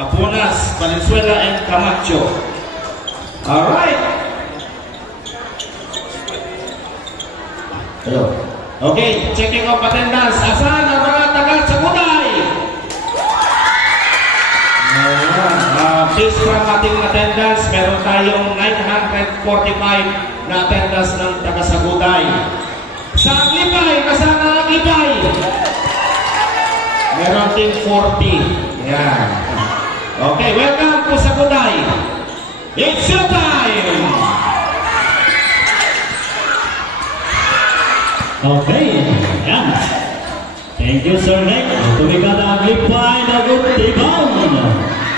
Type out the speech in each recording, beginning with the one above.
Apunas, Valenzuela, and Camacho. Alright. Hello. Okay, checking of attendance. Asan ang mga taga-Saguday? Based from ating attendance, meron tayong 945 na attendance ng taga-Saguday. Sa Aglipay, kasama ang Aglipay? Meron ting 40. Yan. Okay, welcome to Saguday. It's showtime! Okay, yan. Thank you, Sir Nick. Tumikat ang Aglipay na good rebound.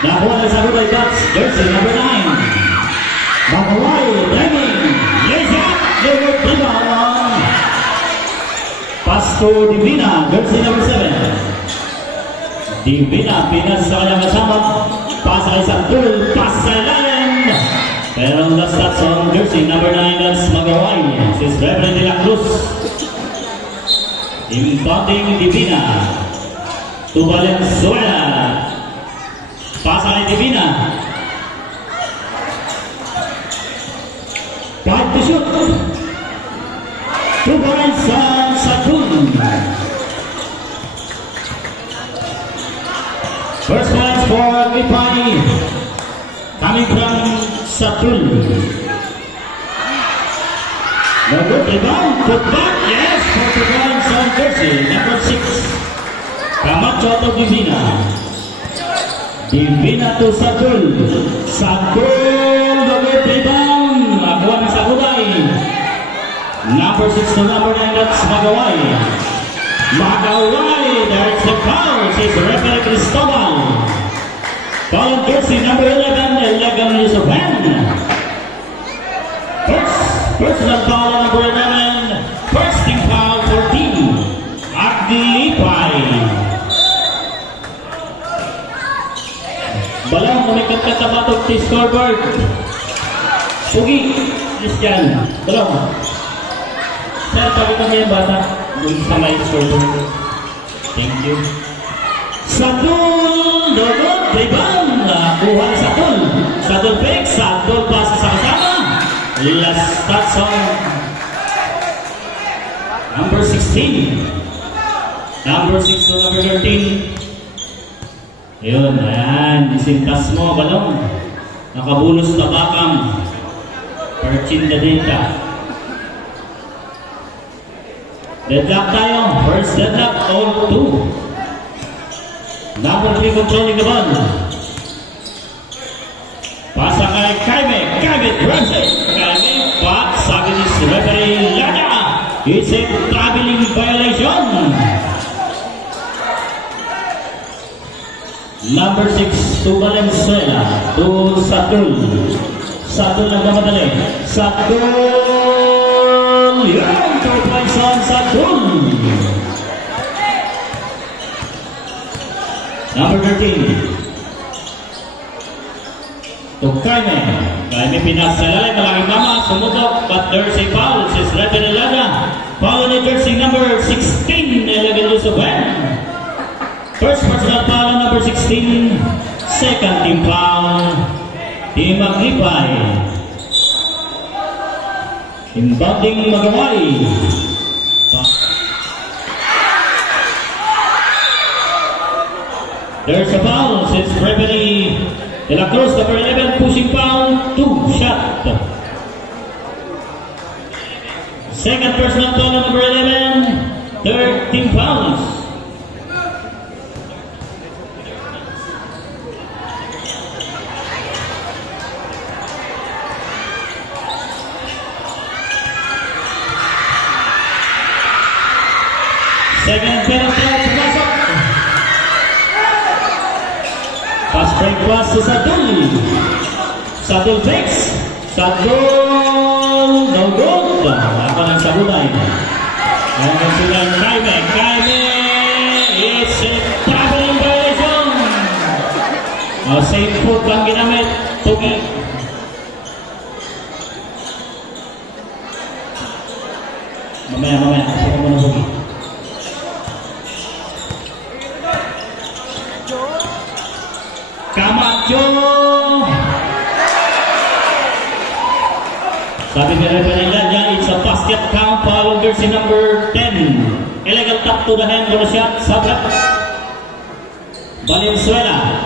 Nakuha na Saguday Ducks, jersey number 9. Bakaway, driving. Yes, yeah. Good rebound. Pass to Divina, jersey number 7. Divina, pinas sa kanyang kasama. Pass kay Santul, pass sa ilalim. Pero the stats on jersey number 9, that's Magaway. Sis Reverend de la Cruz. Inbounding Divina to Valenzuela. Pass kay Divina. Right to shoot. To Valenzuela Santul. First points for Aglipay, coming from Satul. The good rebound, put back, yes, for the points on jersey, number 6. Camacho to Divina. Divina to Satul. Satul, the good rebound, nakuha ng Saguday. Number 6 to number 9, that's Magaway. Magaway, there's the foul, says Reverend Cristobal. Foul jersey number 11, Yusufen. Personal foul number 11, first team foul for team Aglipay. Balang umikat ka tabatok si scoreboard. Pugi, Christian, balang. Sir, tabi kami yung bata. Doon sa may scoreboard. Thank you. Satul, dogot, rebound. Kuha ni Satul. Satul fake, Satul pasa sa kasama. Last touch on number 16. Number 6 to number 13. Yun, ayan. Isintas mo, balong. Nakabulos na bakam. Perchin na data. Deadlock tayo. First deadlock, all 2. Number 3 controlling the ball. Pasa kay Kaime. Kaime grabs it. Kaime back. Sabi ni referee Lada. It's a traveling violation. Number 6 to Valenzuela. To Satul. Satul nagmamadali. Satul. Yan. 2 points on Satul. Number 13. To Kaime. Kaime pinasalay. Malaking mama. Sumutok. But there's a foul. Says Reverend Ilaga. Foul on jersey number 16. Ilaga Yusufen. First personal foul on number 16. Second team foul. Team Aglipay. Inbounding Magaway. There's a foul since referee De La Cruz, number 11, pushing foul, 2 shot. Second personal foul on number 11, third team fouls. Second penalty, pumasok. Fast break pass to Satul. Satul fakes. Satul no good. Ako ng Saguday. Ngayon sila ng Kaime. Kaime is a traveling violation. Safe foot lang ginamit. Tugi. Mamaya. Ako muna Tugi. Camacho. Sabi ni referee niya, it's a basket count foul on jersey number 10. Illegal tap to the hand for the shot. Sabrak. Valenzuela.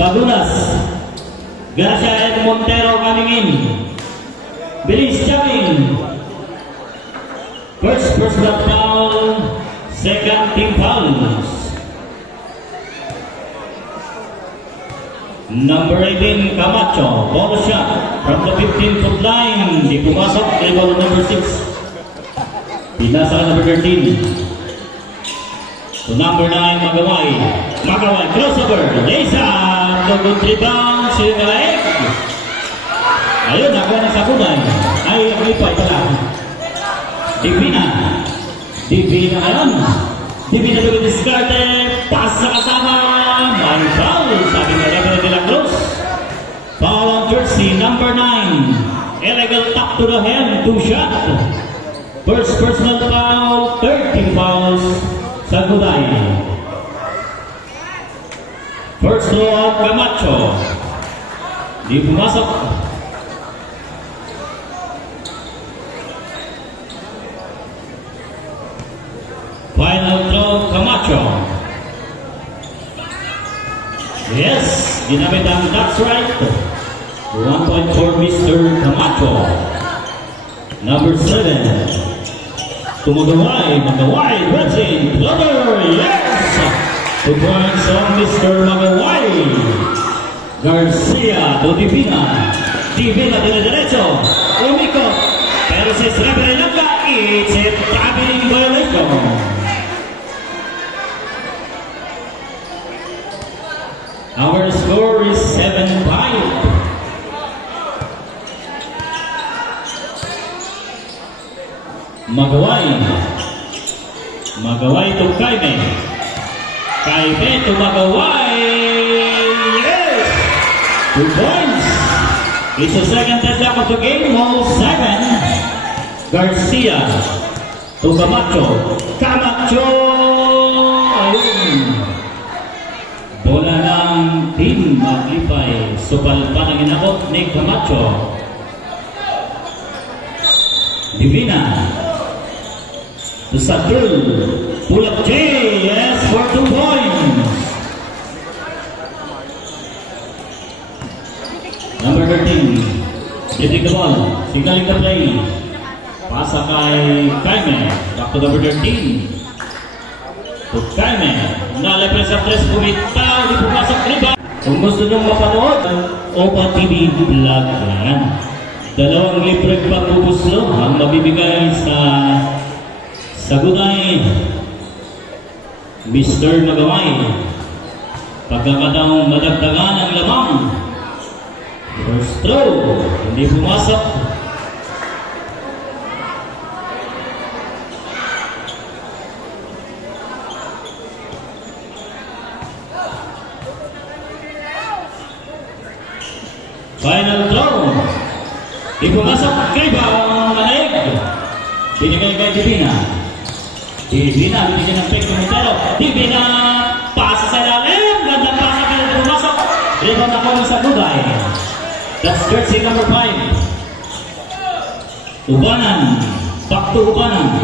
Bagunas. Garcia and Montero coming in. Bilis jamming. First personal foul. Second team fouls. Number 18, Camacho, ball shot from the 15-foot line. Di pumasok, rebound number 6. Pinasa number 13. To number 9, Magaway. Magaway, crossover. Leza, no good rebound. Sinalaeg. Ayun, nakuha na sa kunay. Ay, naglipay pala. Divina. Divina ngayon. Divina to be discarded. Pass na kasama. May foul. Sabi na referee de la Cruz. Foul on jersey number 9. Illegal tap to the hand. 2 shot. First personal foul. 13 fouls. Sa Guday. First throw out Camacho. Di pumasok. Final throw Camacho. Yes, ginamit ang that's right. 1 point for Mr. Camacho. Number 7. Tumagaway, Magaway, Redsing, Glover, yes! 2 points on Mr. Magaway. Garcia to Divina. Divina dire-diretso. Umikot. Pero si referee Langga, it's a traveling violation. Our score is 7-5. Magaway. Magaway to Kaime. Kaime to Magaway. Yes! 2 points. It's the second deadlock of the game. All 7. Garcia to Camacho. Camacho. Ayun. Bola ng team Maglipay. Supalpan ang inabot ni Camacho. Divina. To Satul. Pull up J. Yes, for 2 points. Number 13. Getting the ball. Signaling the play. Pasa kay Kaime. Back to number 13. To Kaime. Nalapin sa 3. Bumitaw. Di pumasok riba. Kung gusto nyo mapanood, Opa TV vlog yan. 2 libre pagpupuslo ang mabibigay sa Guday Mr. Magaway. Pagkakataong madagdagan ang lamang. First throw. Hindi pumasok. Final throw. Hindi pumasok. Rebound. Maleg. Binigay kay Divina. Divina, binigyan ng pick ng Montero. Divina, pasa sa ilalim. Ganda pasa kaya na pumasok. Rebound ako ng Saguday. That's jersey number 5. Ubanan. Back to Ubanan.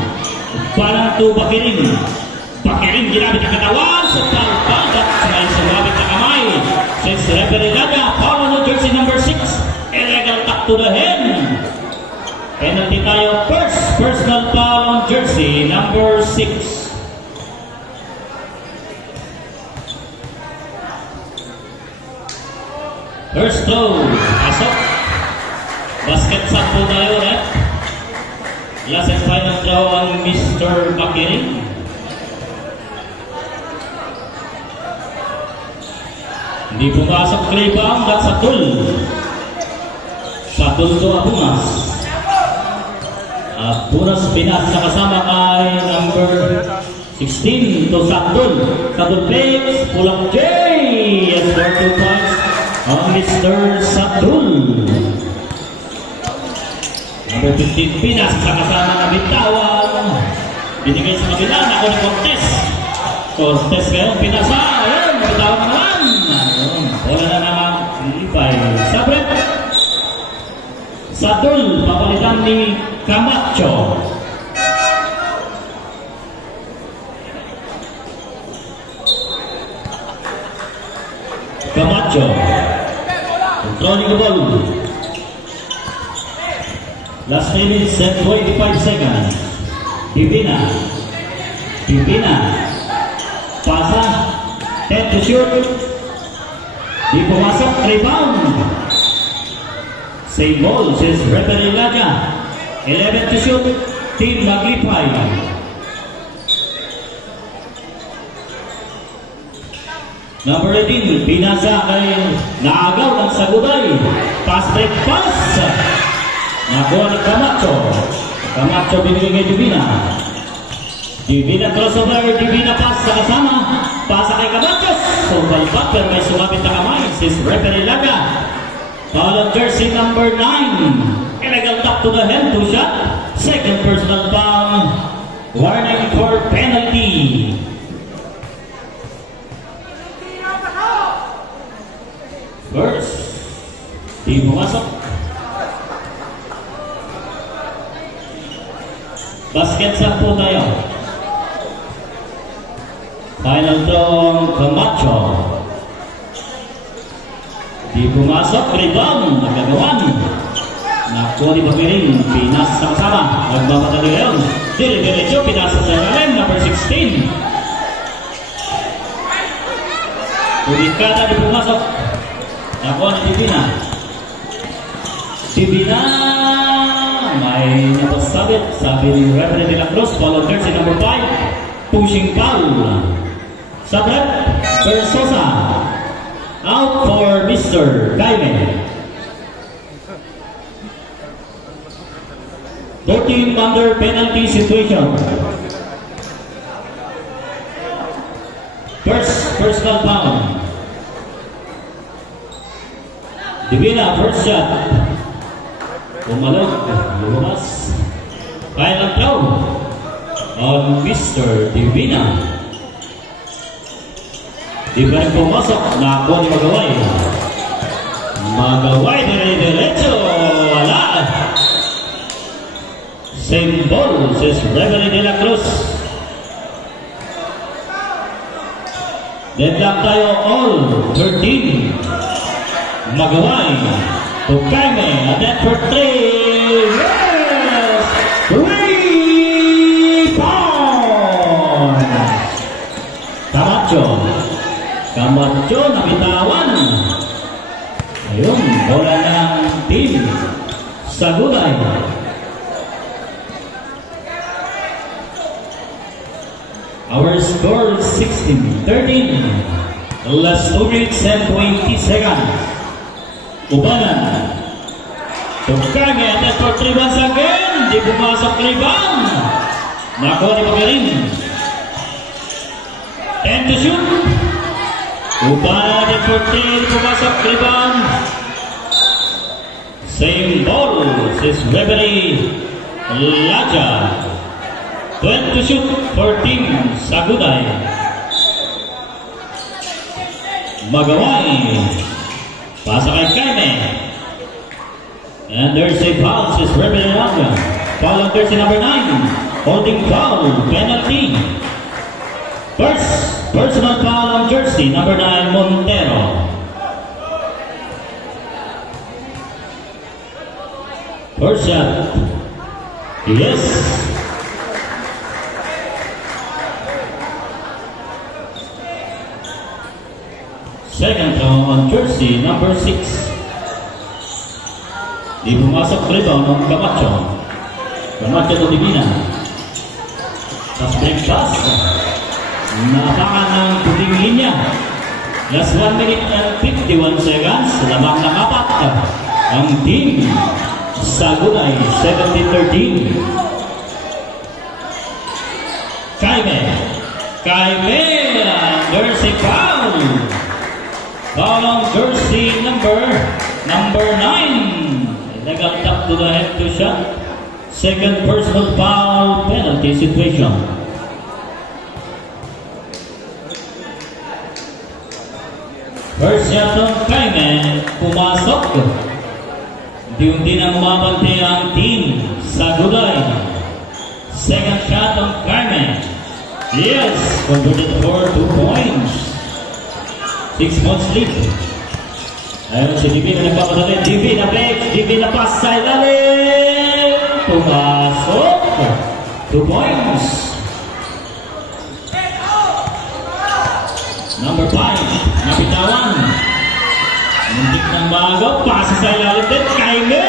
Ubanan to Bakiring. Bakiring, ginamit ang katawan. Sa talpagat. May sumabit na kamay. Since referee Laga, foul on jersey number 6. Illegal tap to the hand. Penalty tayo. First personal foul on jersey number 6. First throw. Pasok. Basket sample tayo, right? Last and final throw on Mr. Bakiring. Hindi pumasok rebound at Satul. Satul to Abunas. Abunas Pinas sa kasama kay number 16 to Satul. Satul plays. Pull up J. Yes, for 2 points on Mr. Satul. Number 15 Pinas sa kasama na bitawan. Binigay sa kabila. Ako na Cortez. Cortez ngayon. Pinasa. Ayun. Bitawan naman. Ayun. Abutan ni Camacho. Camacho. Controlling the ball. Last minutes and 25 seconds. Divina. Pasa. 10 to shoot. Di pumasok. Rebound. Same ball says referee Laja. 11 to shoot. Team Maglipay. Number 18, binasa kay naagaw ng Saguday. Pass break pass. Nakuha ni Camacho. Camacho binigay kay Divina. Divina crossover, Divina pass sa kasama. Pasa kay Camacho. So balpak pero may sumapit na kamay. Sis referee Laga. Foul on jersey number 9. Illegal tap to the head, 2 shot. Second personal foul. Warning for penalty. First, di pumasok. Basket sa po tayo. Final throw, Camacho. Di pumasok, rebound, nagagawan. Nakuha ni Papiring, pinasa sa kasama. Nagmamadali ngayon. Dire-diretso, pinasa sa ilalim, number 16. Ulikada di pumasok. Nakuha ni Divina. May napasabit. Sabi ni Reverend de la Cruz. Foul on jersey number 5. Pushing foul. Sabret Versosa. Out for Mr. Jaime. 14 under penalty situation. First personal foul. Divina, first shot. Umalag, lumabas. Final throw on Mr. Divina. Di ba rin pumasok? Nakuha ni Magaway. Magaway, dire-diretso. Wala. Same ball, says Reverend de la Cruz. Deadlock tayo all 13. Magaway to Jaime, and then for 3. Yes! 3 points! Camacho nabitawan. Ayun, bola ng team Saguday. Our score is 16-13. Last 2 minutes and 20 seconds. Ubanan. Tukang at that for 3 once again. Di pumasok rebound. Nakuha ni Papiring. 10 to shoot. Ubanan at for 3. Di pumasok rebound. Same ball. Says referee Laja. 12 to shoot for team Saguday. Magaway. Pasa kay Jaime. And there's a foul, says Reverend Laga. Foul on jersey number 9. Holding foul, penalty. First, personal foul on jersey number 9, Montero. First shot. Yes. Second throw on jersey number 6. Di pumasok rebound ng Camacho. Camacho to Divina. Tapos break pass. Napakan ng puting linya. Last 1 minute and 51 seconds. Lamang ng 4. Ang team Saguday 17-13. Jaime. Jersey foul. Foul on jersey number 9. Illegal tap to the head to shot. Second personal foul, penalty situation. First shot on Jaime, pumasok. Unti-unti nang umabante ang team Saguday. Second shot on Carmen. Yes, converted for 2 points. 6 points lead. Ayun si DB na nagpapadali. DB na break. DB na pass sa ilalim. Pumasok. 2 points. Number 5, napitawan. Muntik ng bago. Pass sa ilalim din. Kaime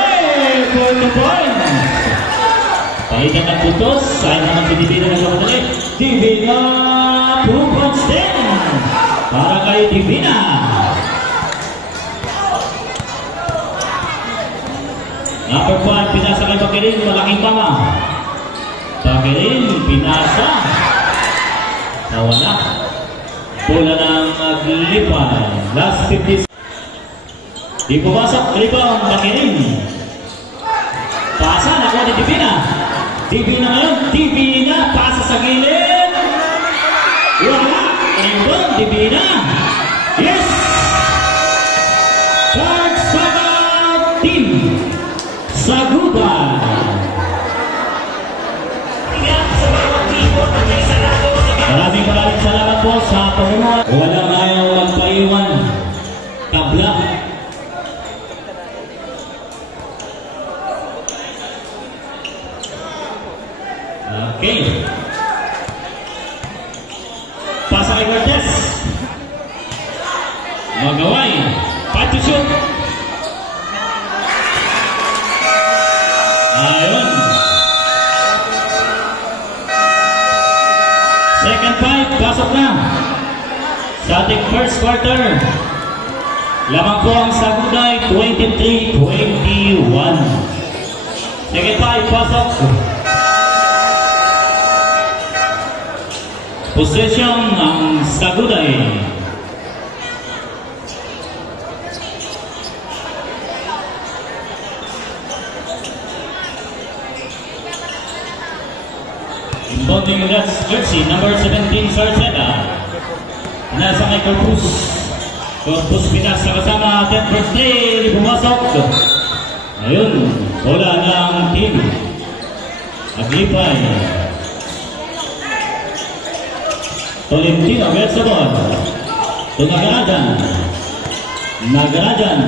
for 2 points. Palitan ng putos. Sayang naman si DB na nagpapadali. DB na 2 points din. Para kay DB na. Number 5, pinasa kay Pakirin, malaking pama. Pakirin, pinasa. Nawala. Bola ng Lipay. Last 50. Di pumasok, rebound, Pakirin. Pasa, nakuha ni Divina. Divina ngayon, Divina, pasa sa gilid. Wala, rebound, Divina. Yes! Third second team. Saguday. Maraming salamat po sa pamunuan. Walang ayaw magpaiwan. Tabla. Okay. Pasa kay Cortez. Magaway. Fight to shoot. Ayun. Second fight, pasok na. Sa ating first quarter. Lamang po ang Saguday, 23-21. Second fight, pasok. Possession ng Saguday. Inbounding that's jersey, number 17, Sarceda. Nasa kay Corpus. Corpus Pinas na kasama, 10 first play, pumasok. Ayun, bola ng team. Aglipay. Tolentino, Bersabon. Nagarajan. Nagarajan.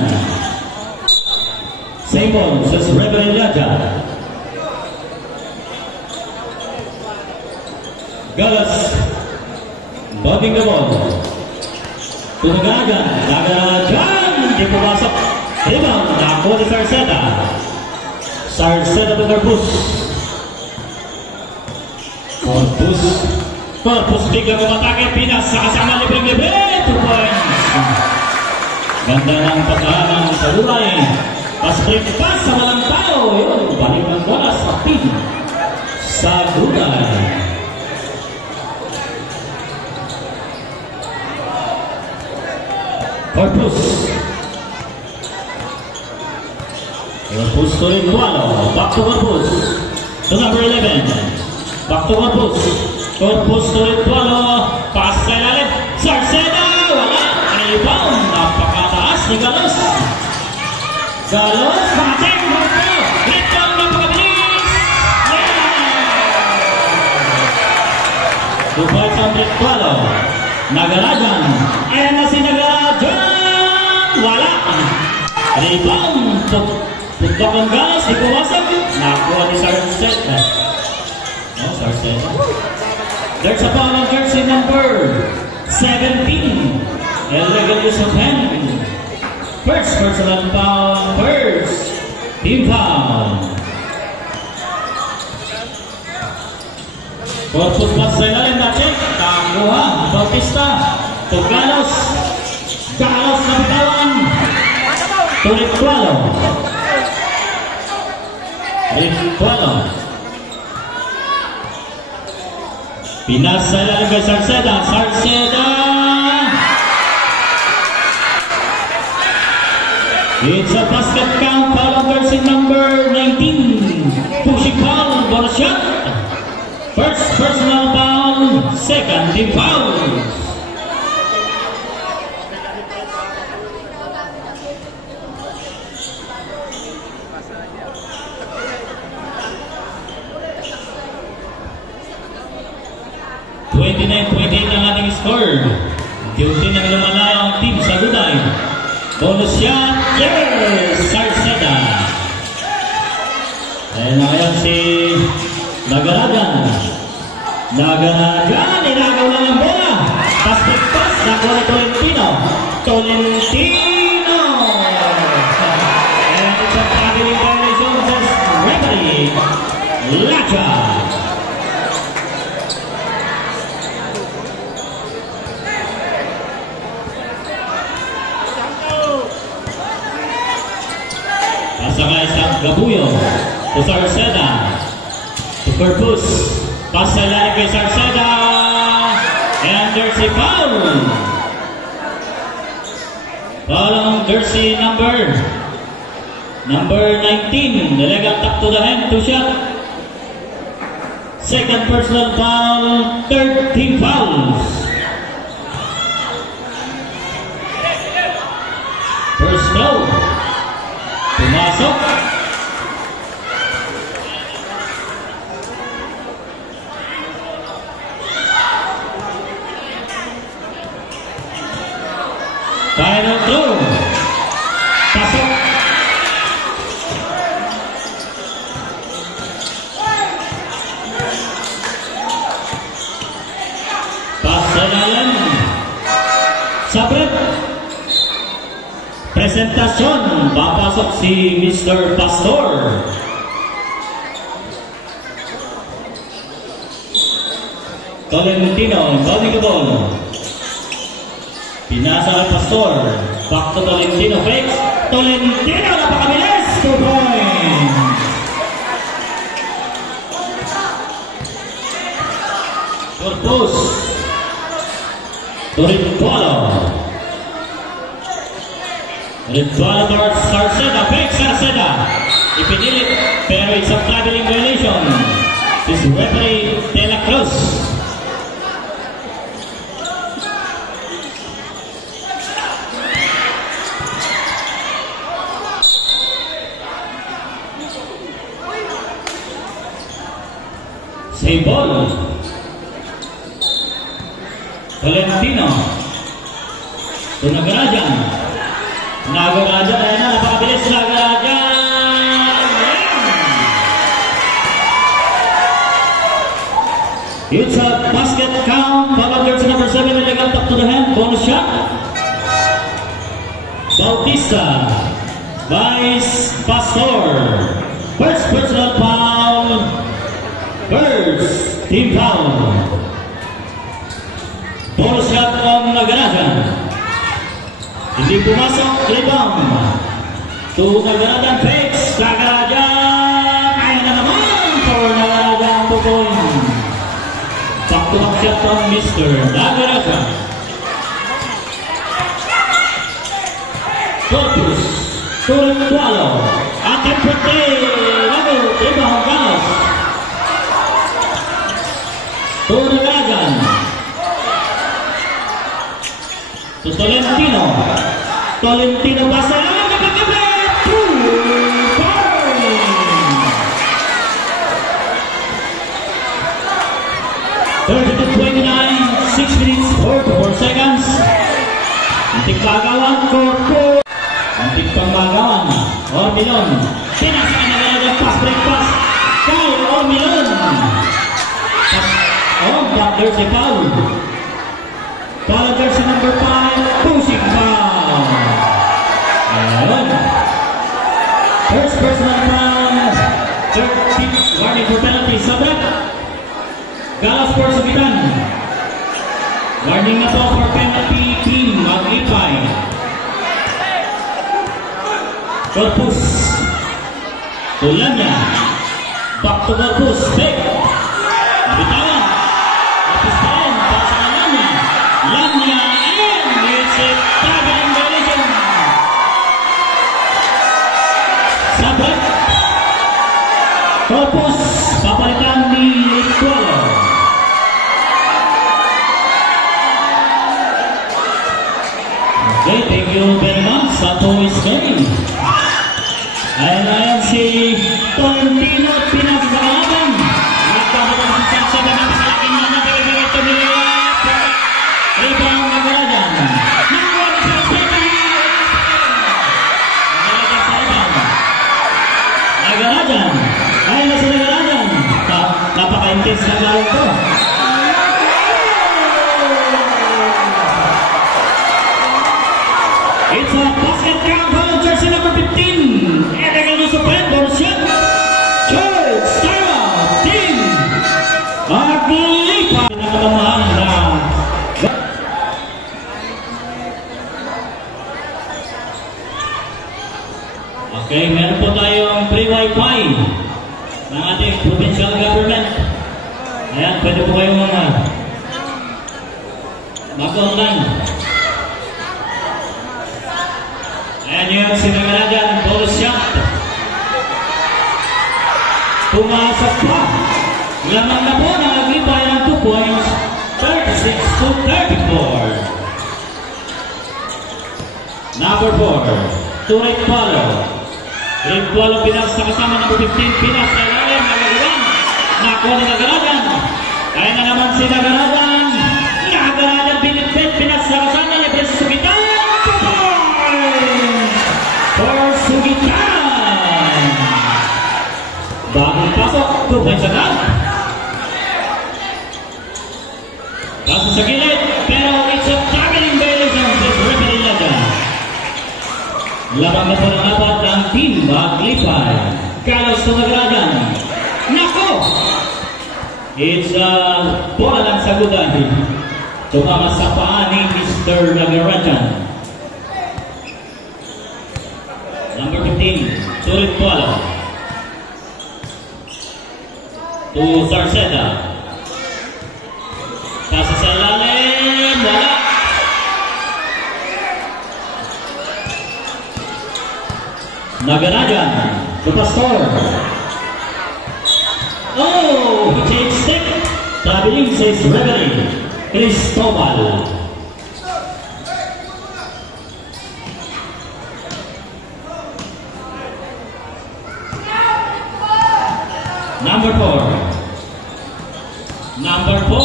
Same ball, says Reverend Yaja. Galas. Bobbing the ball. Nagarajan. Nagarajan. Di pumasok. Rebound. Nakuha ni Sarceda. Sarceda to Corpus. Corpus. Corpus biglang umatake, Pinas sa kasama libre-libre, 2 points. Ganda ng pagkahanang Saguday. Pas-break pass sa walang tao. Yun, balik ng bola sa team Saguday. Corpus. Corpus to Rinduano. Back to Corpus. To number 11. Back to Corpus. Corpus to Rinduano. Pass sa ilalim. Sarceda. Wala. Rebound. Napakataas ni Galos. Galos. Mating. Marco. Rebound. Napakabilis. Yeah! 2 points on Rinduano. Nagarajan. Ayan na si Nagarajan. Wala. Rebound. Puntok ang Galos. Di pumasok. Nakuha ni Sarceda. No, Sarceda. There's a foul on jersey number 17. Illegal use of hand. First personal foul. First team foul. Corpus pass sa ilalim natin. Takuha. Bautista. To Galos. Galos na bitawan. To Rinduano. Rinduano. Pinas sa ilalim kay Sarceda. Sarceda. It's a basket count. Foul on jersey number 19. Pushing foul. Bonus shot. First personal foul. Second team foul. 29-28 ang ating score. Unti-unti nang lumalayo ang team Saguday. Bonus shot, yes! Sarceda. Ayan na ngayon si Nagaragan. Nagaragan, inagaw lang ang bola. Pass-pass, nakuha ni Tolentino. Tolentino! And it's a traveling violation says referee Lacha. Pasakay sa Gabuyo to Sarceda to Corpus. Pasalain kay Sarceda and there's a foul. Foul on jersey number 19. Dalagang tap to the hand, 2 shot. Second personal foul, 13 fouls. First foul. Pumasok. Final throw. Pasok. Pasalayan. Sabret. Presentasyon. Papasok si Mr. Pastor. Tolentino. Tony Gabon. Pinasa kay Pastor. Back to Tolentino. Fakes. Tolentino. Napakabilis. 2 points. Corpus. To Rintualo. Rintualo towards Sarceda. Fakes Sarceda. Ipinilit. Pero it's a traveling violation. This referee De La Cruz. Save ball. Tolentino. To Nagarajan. Nagarajan. Ayan na. Napakabilis Nagarajan. It's a basket count. Foul jersey number 7. Illegal top to the hand. Bonus shot. Bautista. Vice Pastor. First personal foul. First team foul. Bonus shot on Nagarajan. Hindi pumasok. Rebound. To Nagarajan. Fakes. Nagarajan. Kaya na naman for Nagarajan. 2 points. Back to back shot on Mr. Nagarajan. Corpus. Rintualo. Attempt rebound Ganos. To Nagarajan. To Tolentino. Tolentino pasa. Nakakabit. 2 points. 30-29. 6 minutes 44 seconds. Antik pagawan. Corpus. Antik pangmagawan. Ormilon. Pinasa ka Nagarajan. Pass break pass. Kyle Ormilon. But there's a foul. Foul jersey number 5. Pushing foul. Ayan. First personal foul. Third team warning for penalty. Sabret. Gala Sports Bitan. Warning na po for penalty team. Mag-ipay. Corpus. Tulanya. Back to Corpus. Fake. Bitawan. Lanya and it's a traveling violation. Sabret. Corpus. Papalitan ni Rintualo. Okay, thank you very much. Sato is going. Ayan si Tolentino at pinagkakalaban. Nagkakaroon si Sarceda ng salaking na nabibigay ito nila. It's a basket count foul, jersey number 15. And they're going to suspend for shot. George Sarah, team. Aglipa. Nakatamahan na. Okay, meron po tayong free wifi ng ating provincial government. Ayan, pwede po kayong mag-online. Ayan yung sinagana dyan, ball shot. Pumasok pa. Lamang na po na naglipay ng 2 points, 36-34. Number 4, Turik Palo. Turik Palo pinas na kasama number 15, pinas na ilalim, nagagawan. Nakuha ni Nagarajan. Kaya na naman si Nagarajan. Nagarajan pinipit, pinas na kasama niya, Pres Sugitan. 2 points for Sugitan. Bagong pasok, 2 points agad. Pasok sa gilid, pero it's a tackling violation sa referee Lajan. Labang na po ng apat ang team Aglipay. Carlos Nagarajan. Nako! It's a bola lang sa gudahin. Tumama sa paa ni Mr. Nagarajan. Number 15, Turik Palo. To Sarceda. Pasa sa lalim. Wala. Nagarajan. To Pastor. Oh, he takes stick. Traveling says referee Cristobal. Number 4. Number 4.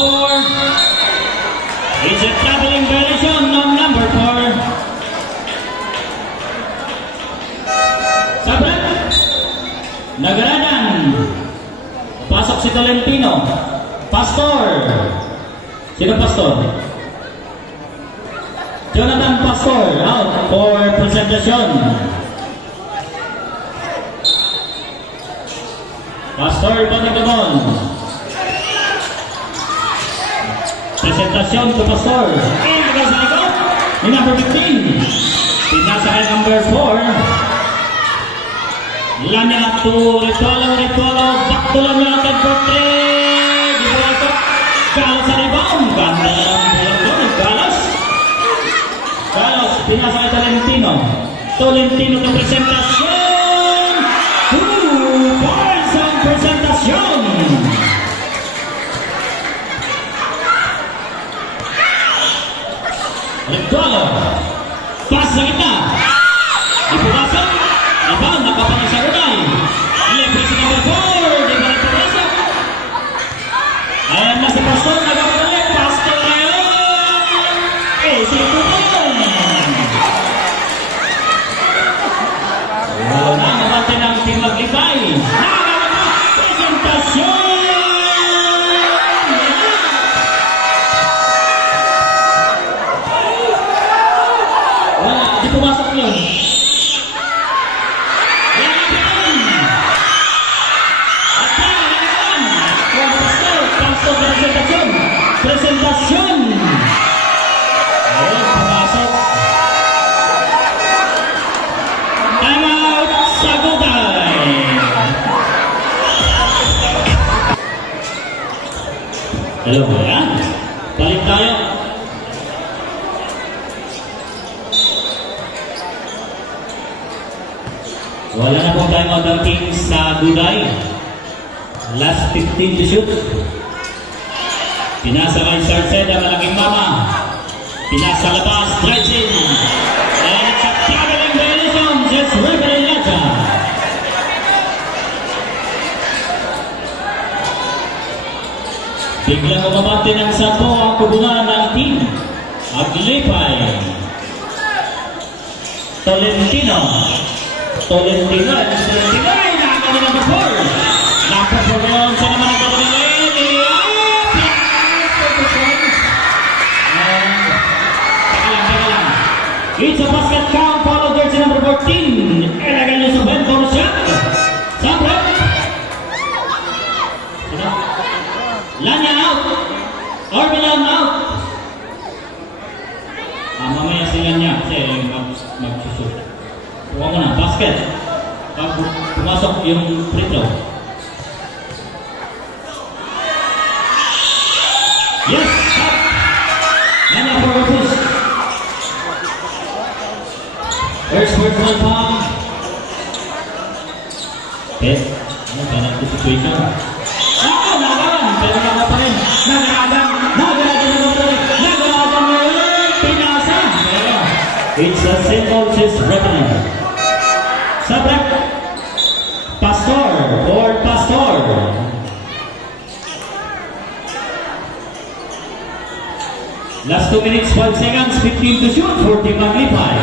It's a traveling violation of number 4. Sabret. Nagarajan. Pasok si Tolentino. Pastor. Sino Pastor? Jonathan Pastor out for presentation. Pastor Pagkagamon. Presentation to Pastor. And against the likod ni number 15. Pinasa kay number 4. Lanya to Ritualo. Back to Lanya at for 3. Dito Galos sa rebound. Ganda lang po yung Galos. Galos, pinasa kay Tolentino. Tolentino to presentasyon. 2 points ang presentasyon. Ritualo. Pass sa kita. Ipupasok. Rebound, nakapanig sa Runay. Libre si number 4. Di ba nagpapasok? Ayan na si Pastor. Nagpapalik. Pastor ngayon. Si Tupon. Wala na naman ang team Aglipay. Presentasyon. Wala, di pumasok yun. Presentasyon. Ayun, pumasok. Time out sa Gutay. Hello po yan. Balik tayo. Wala na pong time out ang team sa Gutay. Last 15 to shoot. Pinasa kay Sarceda, malaking mama. Pinasa labas, drives in. And it's a traveling violation, just referee Laja. Biglang umabante ng 10 ang kubungan ng team Aglipay. Tolentino. Tolentino ay nakakami number 4. Number 4 ngayon sa naman ang kabungan. It's a basket count. Kuha mo na, basket. Pag pumasok yung free throw. Yes! Nana for a push. First personal foul. Okay. Ano ba na ito situation? Nagalan! Pero naka pa rin. Nagalan ngayon. Pinasa. It's a simple just revenue. Subject. Pastor or Pastor. Last 2 minutes, 5 seconds, 15 to shoot for Team Maglipay.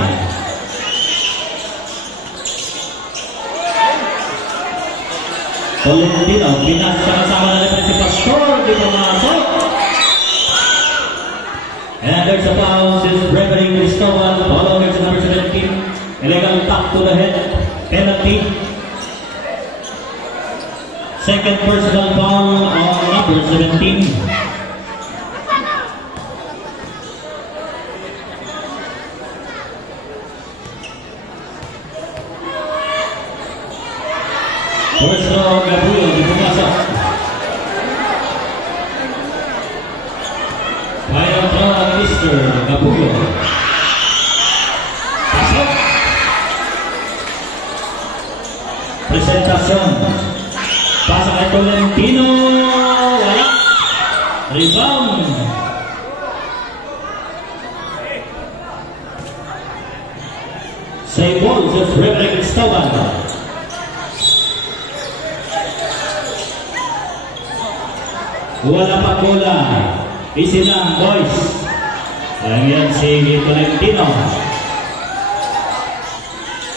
Tolentino, pinasa sa kasama na natin si Pastor, di pumasok. And there's a foul, this referee Cristobal, follow against number 17, illegal tap to the head, penalty. Second personal foul on number 17. First row, Gabriel, di pumasok. Final throw on Mr. Gabriel. Pasok. Presentasyon. Pasok kay Tolentino. Wala. Rebound. Save ball, just Reverend Cristobal. Wala pa bola. Easy lang, boys. Ayan yan si Tolentino.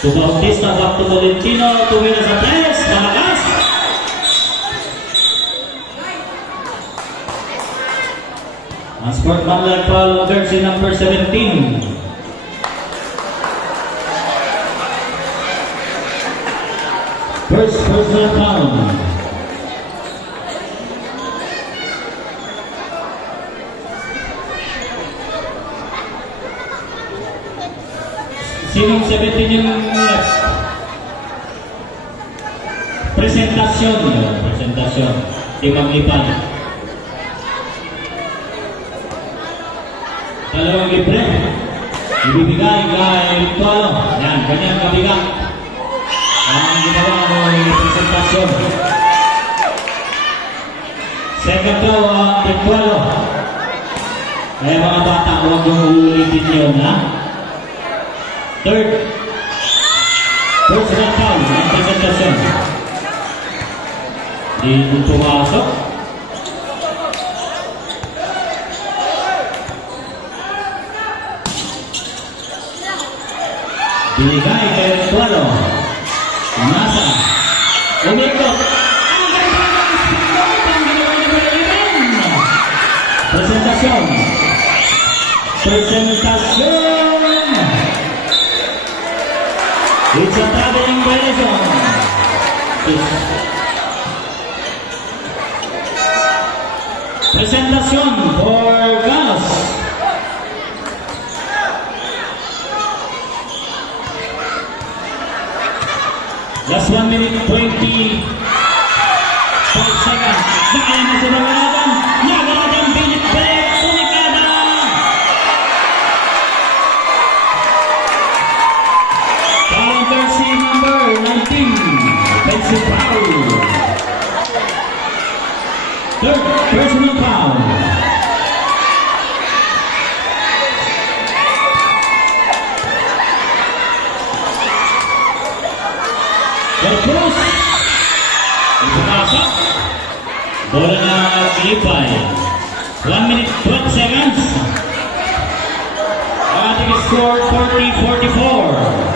To Bautista, back to Tolentino. Tumira sa tres. Malakas. Ang sportman-like foul, jersey number 17. First personal foul. Sinong 17 yung left? Presentasyon. Presentasyon. Di Maglipay. Dalawang libre. Ibibigay kay Tualo. Yan, ganyan kabigat. Ang ginawa ng presentasyon. Second throw kay Tualo. Kaya mga bata, huwag yung uulitin yun, ha? Third, personal foul ng presentasyon. Di pumasok. Binigay kay Tualo. Nasa. Umikot. Presentasyon. Presentasyon. It's a traveling violation. Presentasyon for Galos. Last 1 minute 25 seconds. Nakaya na si Nagaradan. Nagaradan bilit-bilit. Unikada. Jersey number 19, offensive foul. Third personal foul. Del Cruz. Ipapasok. Bola na Maglipay. 1 minute 12 seconds. Ating score 40-44.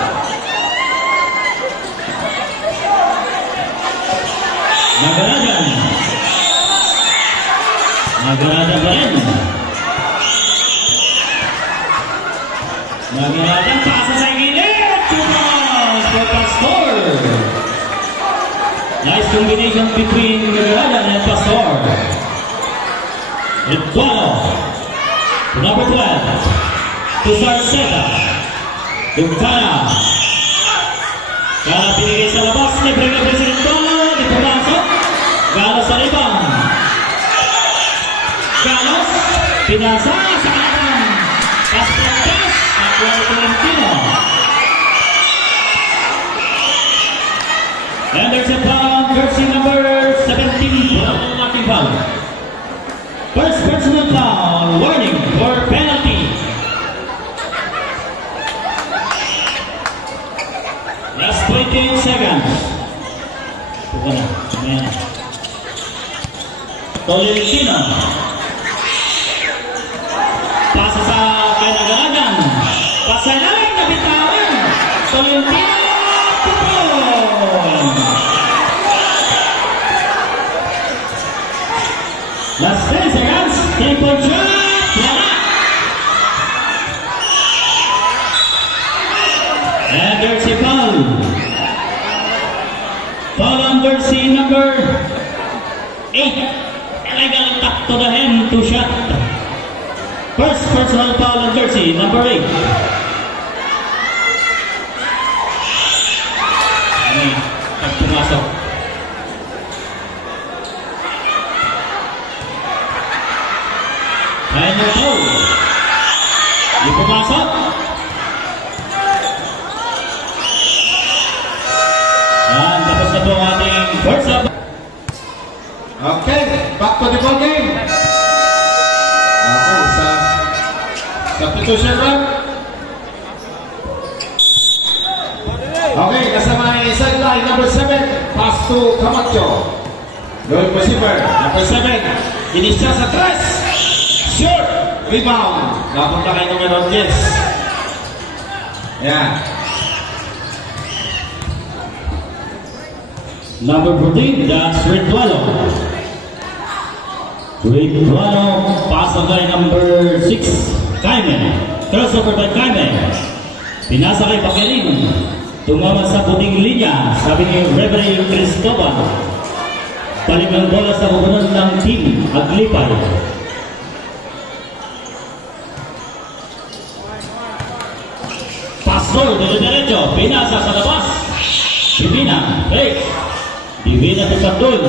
Nagaradan. Nagaradan pa rin. Nagaradan pasa sa gilid. Tumas for Pastor. Nice combination between Nagaradan and Pastor. Tualo. Number 12. To start setup. Dumpana. Gala pinigay sa labas, libre na President Tolo, di pumasok. Gala sa rebound. Galos, pinasa sa kanan. Pas-pas, nakuha ni Tolentino. And there's a foul, jersey number 17, walang ating foul. First personal foul, warning for penalty. Last 28 seconds. Buka na, ayan. Tolentino. Pasa sa Kanagaragan. Pasalay na bitawan. Tolentino. Last 10 seconds. 3-point shot. Wala. And there's a foul. Foul on jersey number 8. Illegal tap to the hand to shot. First personal foul on jersey number 8. Pag pumasok. Final foul. Di pumasok. Yan, tapos na po ang ating first up. Okay, back to the ball game. Okay, sa substitution run. Okay, kasama ni sideline number 7, pass to Camacho. Good receiver, number 7, inisya sa 3. Short, rebound. Napunta kay numero 10. Ayan. Number 14, that's Ritualo. Ritualo, pass by number 6, Kaimen. Crossover by Kaimen. Pinasa kay Pakirin. Tumama sa puting linya, sabi ni Reverend Cristobal. Balik ang bola sa kubunan ng team, Aglipay. Pastor, dire-diretso, pinasa sa labas. Divina, break. Divina to Patul.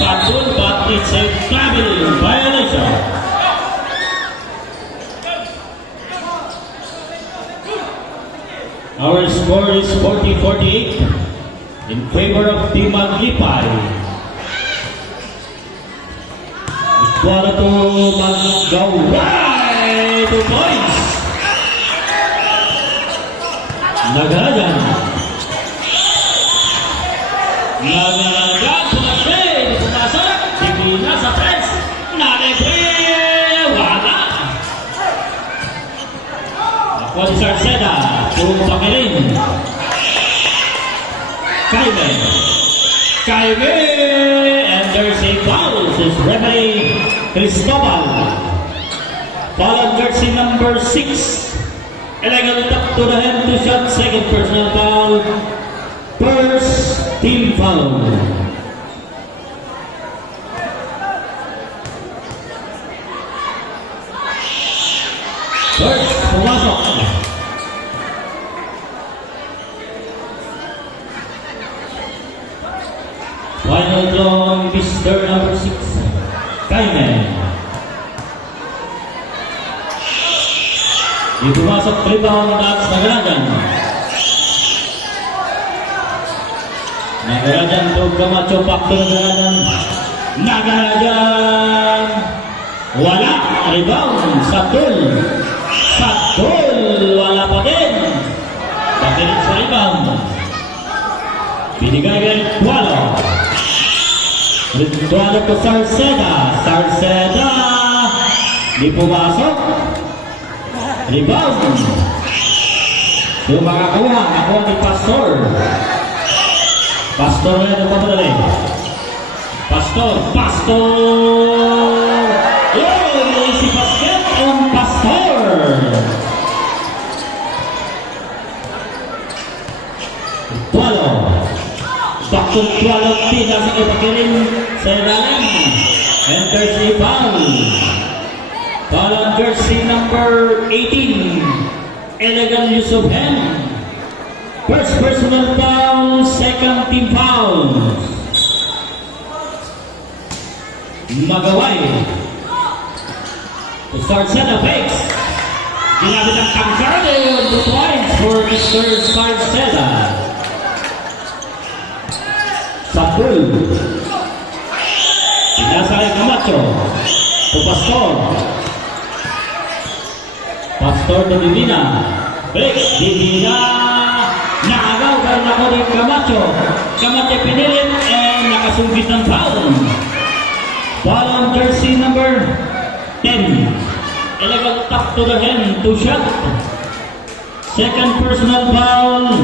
Patul, but it's a travel violation. Our score is 40-48 in favor of Team Aglipay. Iguala to Magaway, 2 points. Nagarajan. Nagarajan, pumasok, pumasok. Divina sa press. Nalibre, wala. Ako si Sarceda. Pakirin. Kaimen. Kaimen. And there's a foul. This is Reverend Cristobal. Foul on jersey number 6. Illegal tap to the hand to shot. Second personal foul. First team foul. First, pumasok. Final draw, Mr. number 6, Kaimen. Di pumasok, rebound at Nagarajan. Nagarajan to Camacho, back to Nagarajan. Nagarajan. Wala, rebound, Satul. Satul, wala pa din. Pakirin sa rebound. Binigay kay Ritualo. Ritualo to Sarceda. Sarceda. Di pumasok. Rebound. Yung makakuha. Nakuha ni Pastor. Pastor na ito pamadali. Pastor. Pastor. Yun! Si basket on Pastor. Ritualo. Back to Ritualo. Pina sa Pakirin sa ilalim. And there's a foul. Foul on jersey number 18. Illegal use of hand. First personal foul, second team foul. Magaway. To start set up fakes. Ginamit ang Tancarte on 2 points for Mr. Scarceda. Sabul. Pinasay Camacho. To Pastor. Pastor to Divina. Break. Divina. Nakagaw pero nako rin Camacho. Camacho pinilit and nakasumbit ng foul. Ball on jersey number 10. Illegal tap to the hand, 2 shot. Second personal foul,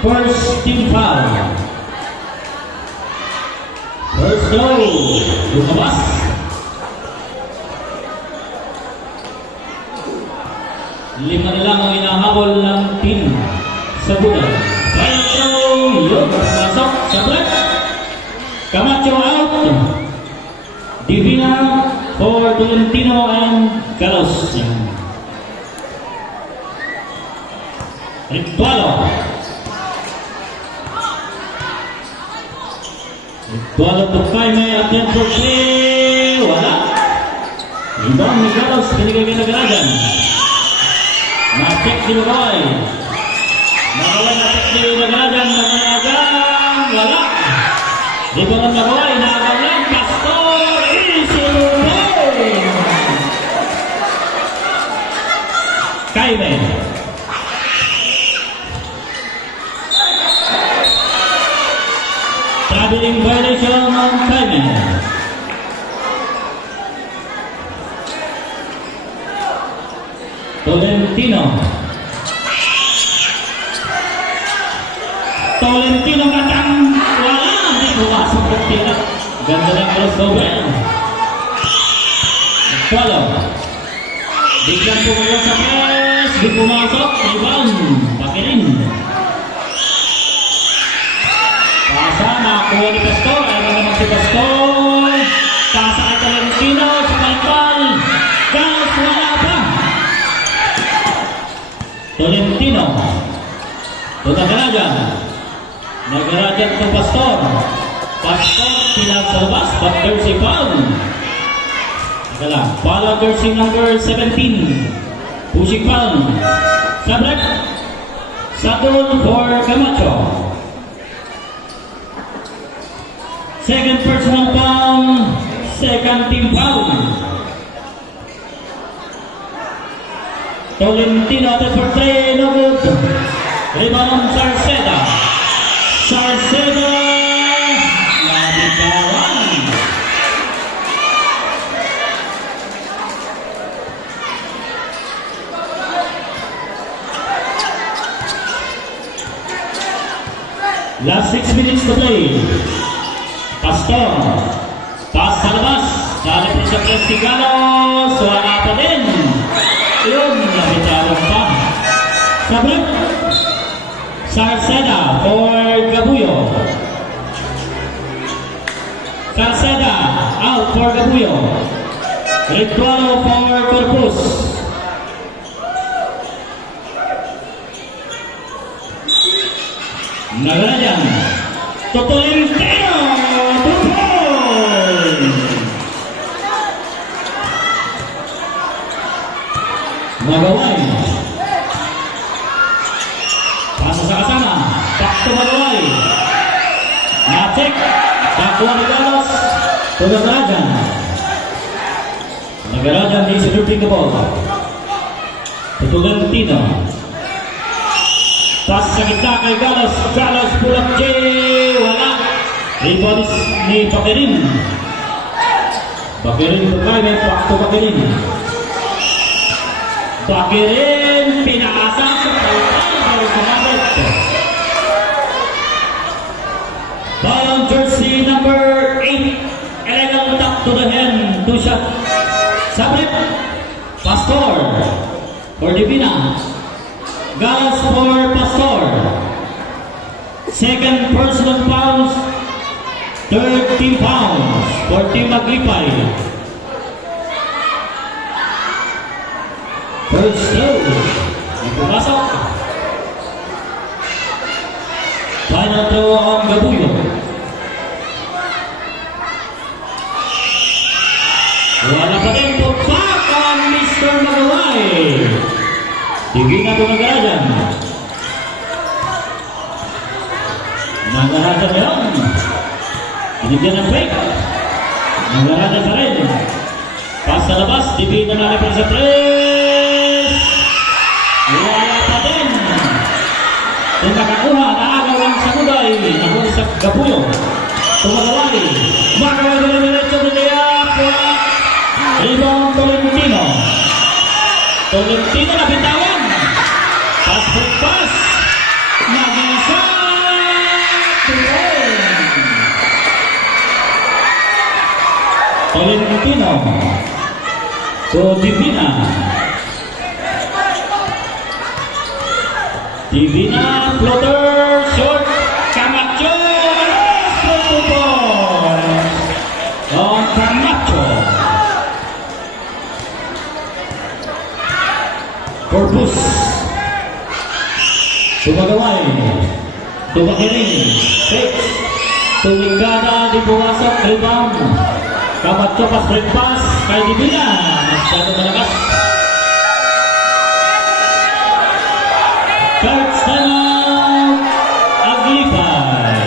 first team foul. First goal, lumabas. Lima na lang ang inahabol ng team sa bulan. Right throw, yun, masok sa black. Camacho out. Divina for Tolentino and Galos. Ritualo. Ritualo to Jaime, attempt for 3. Wala. Rebound ni Galos, binigay kinagalagan. Na-check di Magaway. Magaway na-check di Magalagan. Magalagan. Wala. Rebound ng Magaway. Nakagalan. Pastor. Jaime. Traveling violation on Jaime. Tolentino. Tolentino katang wala. Hindi pumasok ng tira. Ganda ng crossover. Follow. Biglang pumunta sa press. Di pumasok. Rebound. Pakirin. Pasa. Nakakuha ni Pastor. Ayaw naman si Pastor. Pasa kay Tolentino. Sa palpal. Gas. Wala pa. Tolentino. Tutagarajan. Nagarajan to Pastor. Pastor. Silang sa labas. But there's a foul. Follow jersey number 17. Pushing foul. Sabrek. Sadul for Camacho. Second personal foul. Second team foul. Tolentino for 3. No good. Rebound Sarceda. Sarceda. Last 6 minutes to play. Pastor. Pass sa labas. Dali po sa press si Galos. Wala pa din. Yun. Nabitawan pa. Sabrek. Sarceda for Gabuyo. Sarceda out for Gabuyo. Ritualo for Corpus. Nagarajan. Tolentino. Magaway. Pasa sa kasama. Back to Magaway. Na-check. Nakuha ni Galos. To Nagarajan. Nagarajan is dribbling the ball. To Tolentino. Pas sa gitna kay Galos. Galos pull-up J. Wala. Rebound ni Pakirin. Pakirin to Jaime. Back to Pakirin. Pakirin. Pinakasa sa palpal. Ball on jersey number 8. Illegal tap to the hand. 2 shot. Sabrek. Pastor. For Divina. Galos for Pastor. Second personal fouls. Third team fouls for Team Maglipay. First throw. Pumasok. Final throw on Gabuyo. Wala pa din pupak on Mr. Magaway. Tingin na ito nagarajan. Nagarajan ngayon. Binigyan ng break. Nagarajan pa rin. Pas sa labas, TV na nalipin sa tres. Wala pa din. Kung nakakuha, naagawan sa Nuday. Nakuha sa Gabuyo. Tumagaway. Magaway na diretso na niya. Rebound Tolentino. Tolentino na bitawan. Pass for pass. Nagisa. Tolentino. To Divina. Divina floater short. Camacho. On Camacho. Corpus. Tumagaway. Tumakiring. Fake. Tumingada. Dibuwasok. Rebound. Camacho pas break pass. Kay Divina. Masyado malakas. Third time. Aglipay.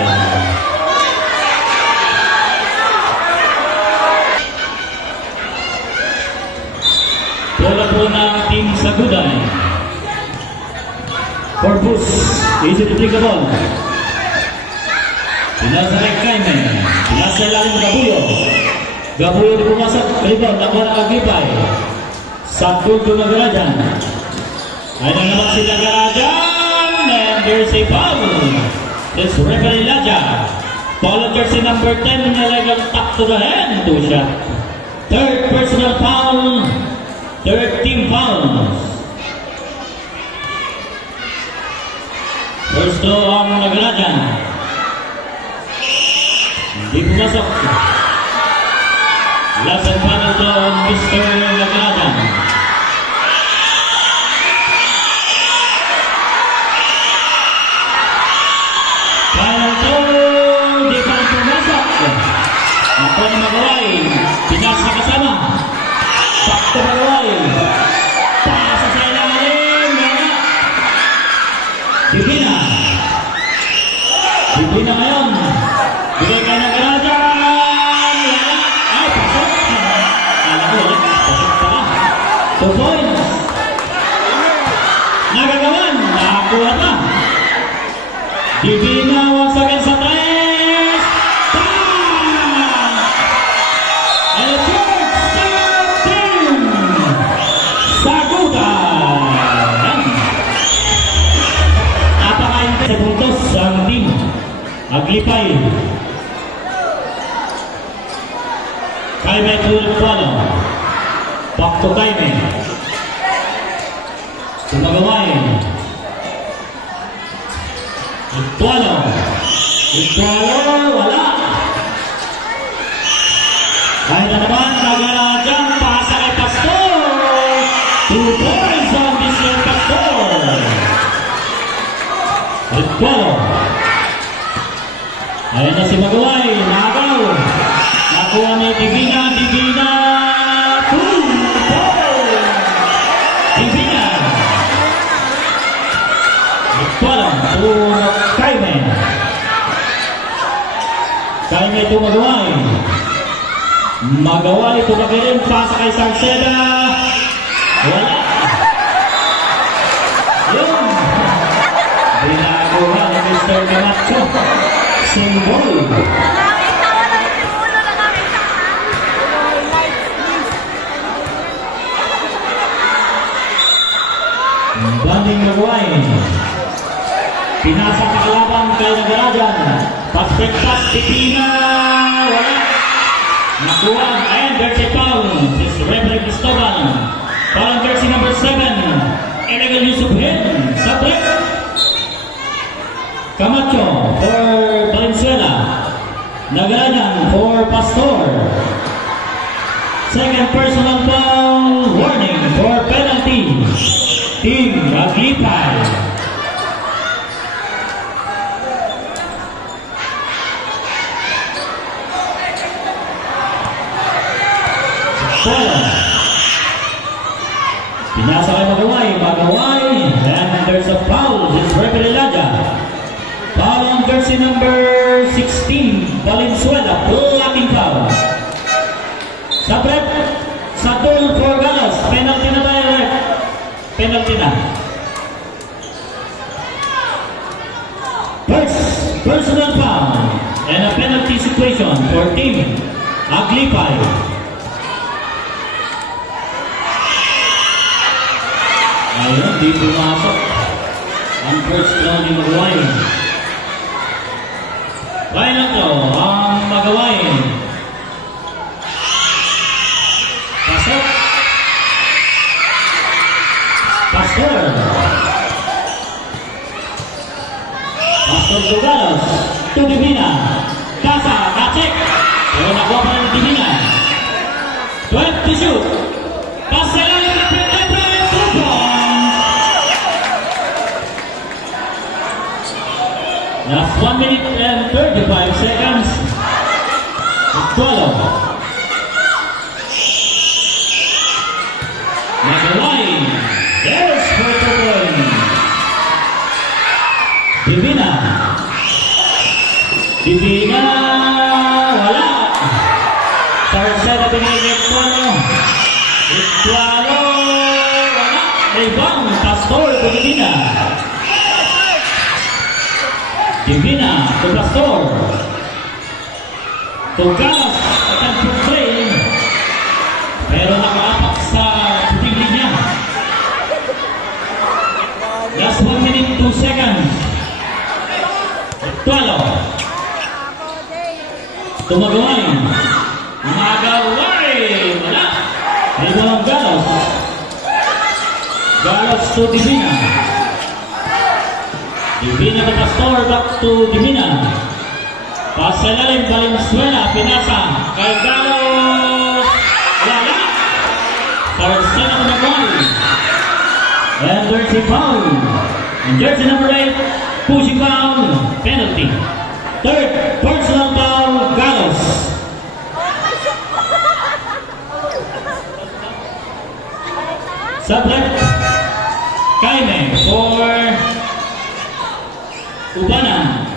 Bola po ng team Saguday. Corpus, easy to take the ball. Pinasa kay Jaime. Pinasa ilalim Gabuyo. Gabuyo di pumasok. Rebound, nakuha ng Aglipay. Sakul to Nagarajan. Ayun naman si Nagarajan. And there's a foul. It's referee Laja. Foul jersey number 10. Nalagang top to the hand. Two shot. Third personal foul. Third team fouls. First throw on Nagarajan. Hindi pumasok. Last and final throw on Mr. Nagarajan. Final throw. Di pa rin pumasok. Ako na Magaway. Pinasa kasama. Back to Magaway. Pasa sa ilalim. Divina. Divina ngayon. Bigay kay Nagarajan. Ay, pasok. Alam ko, pasok pa. 2 points. Nagagawan. Nakakuha pa. Divina once again sa tres. And the third team. Saguday. Napakaintay sa puntos ang team Aglipay. Jaime Tulipano. Back to Jaime. Tumagaway. Ituano. Wala. Kaya na naman, Nagarajan, pasa kay Pastor. 2 points on Mr. Pastor. Ituano. Ayan na si Magaway, nagaw. Nakuha ni Divina. Divina. 2 points. Divina. Ituano. To Jaime. Jaime to Magaway. Magaway to Magirin. Pasa kay Salceda. Wala. Yun. Binakuha ni Mr. Camacho. Symbol. Banding Magaway. Pinasa ka kalaban kay Nagarajan. Pass-break pass, Divina. Wala. Nakuha. And there's a foul. It's Reverend Cristobal. Foul on jersey number 7. Illegal use of hand. Subject. Camacho for Valenzuela. Nagarajan for Pastor. Second personal foul. Warning for penalty. Team Aglipay. Pinasa kay Magaway. And there's a foul. It's referee Elijah. Foul on jersey number 16, Valenzuela. Blocking foul. Sa prep, sa goal for Galos. Penalty na tayo, ref. Penalty na. First, personal foul. And a penalty situation for team Aglipay. Ayun, di pumasok ang first round ni Magawain. Final throw, ang Magawain. Pasok. Pastor. Pastor Dugalos. To Divina. Casa, na-check. Pero nakuha pa rin Divina. 12 to shoot. Pasa lang yung penetrate. 2 points. Last 1 minute and 35 seconds. 12. Magawain. There's 4 points. Divina. Divina, wala. Sarceda binigay Ituano. Ituano, wala. Rebound, Pastor to Divina. Divina to Pastor. To Galos, attempt to play. Pero nakaapak sa puting linya. Last 1 minute, 2 seconds. Ituano. Tumagawain. Wala. Rebound Galos. Galos to Divina. Divina to Pastor, back to Divina. Pasalalim Valenzuela, pinasa. Kay Galos. Wala. Sarcena Magawain. And there's a foul. And jersey number 8, pushing foul, penalty. Third, personal foul, Galos. Subject, Jaime for Ubanan.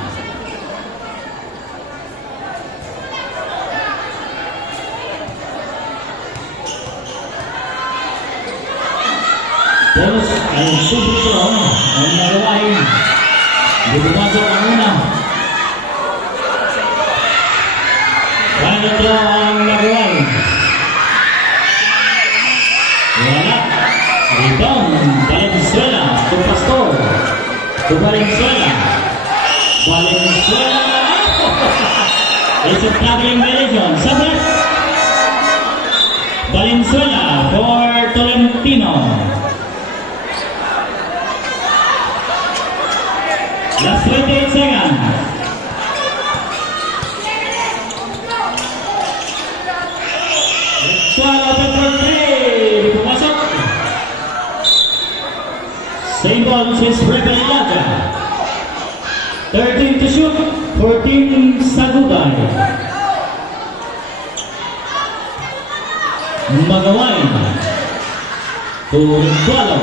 Bonus, ay subject ko ang Magawain. Hindi pumasok ang una. Final throw ang Magawain. Wala. Rebound. Valenzuela to Pastor. To Valenzuela. It's a traveling violation. Subject. Valenzuela for Tolentino. Last 28 seconds. Same ball, since referee Elijah. 13 to shoot, 14 Saguday. Magawain. To Ituano.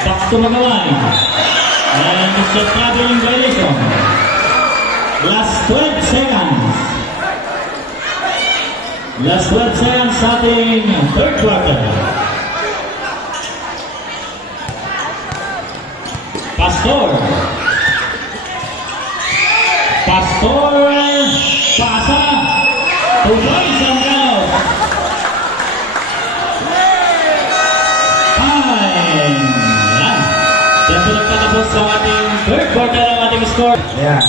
Back to Magawain. And it's a traveling violation. Last 12 seconds. Last 12 seconds sa ating third quarter. Pastor. Pasa. Tuloy sa Galos. Fine. Yan. Yan po nagtatapos sa ating third quarter ng ating score. Yeah.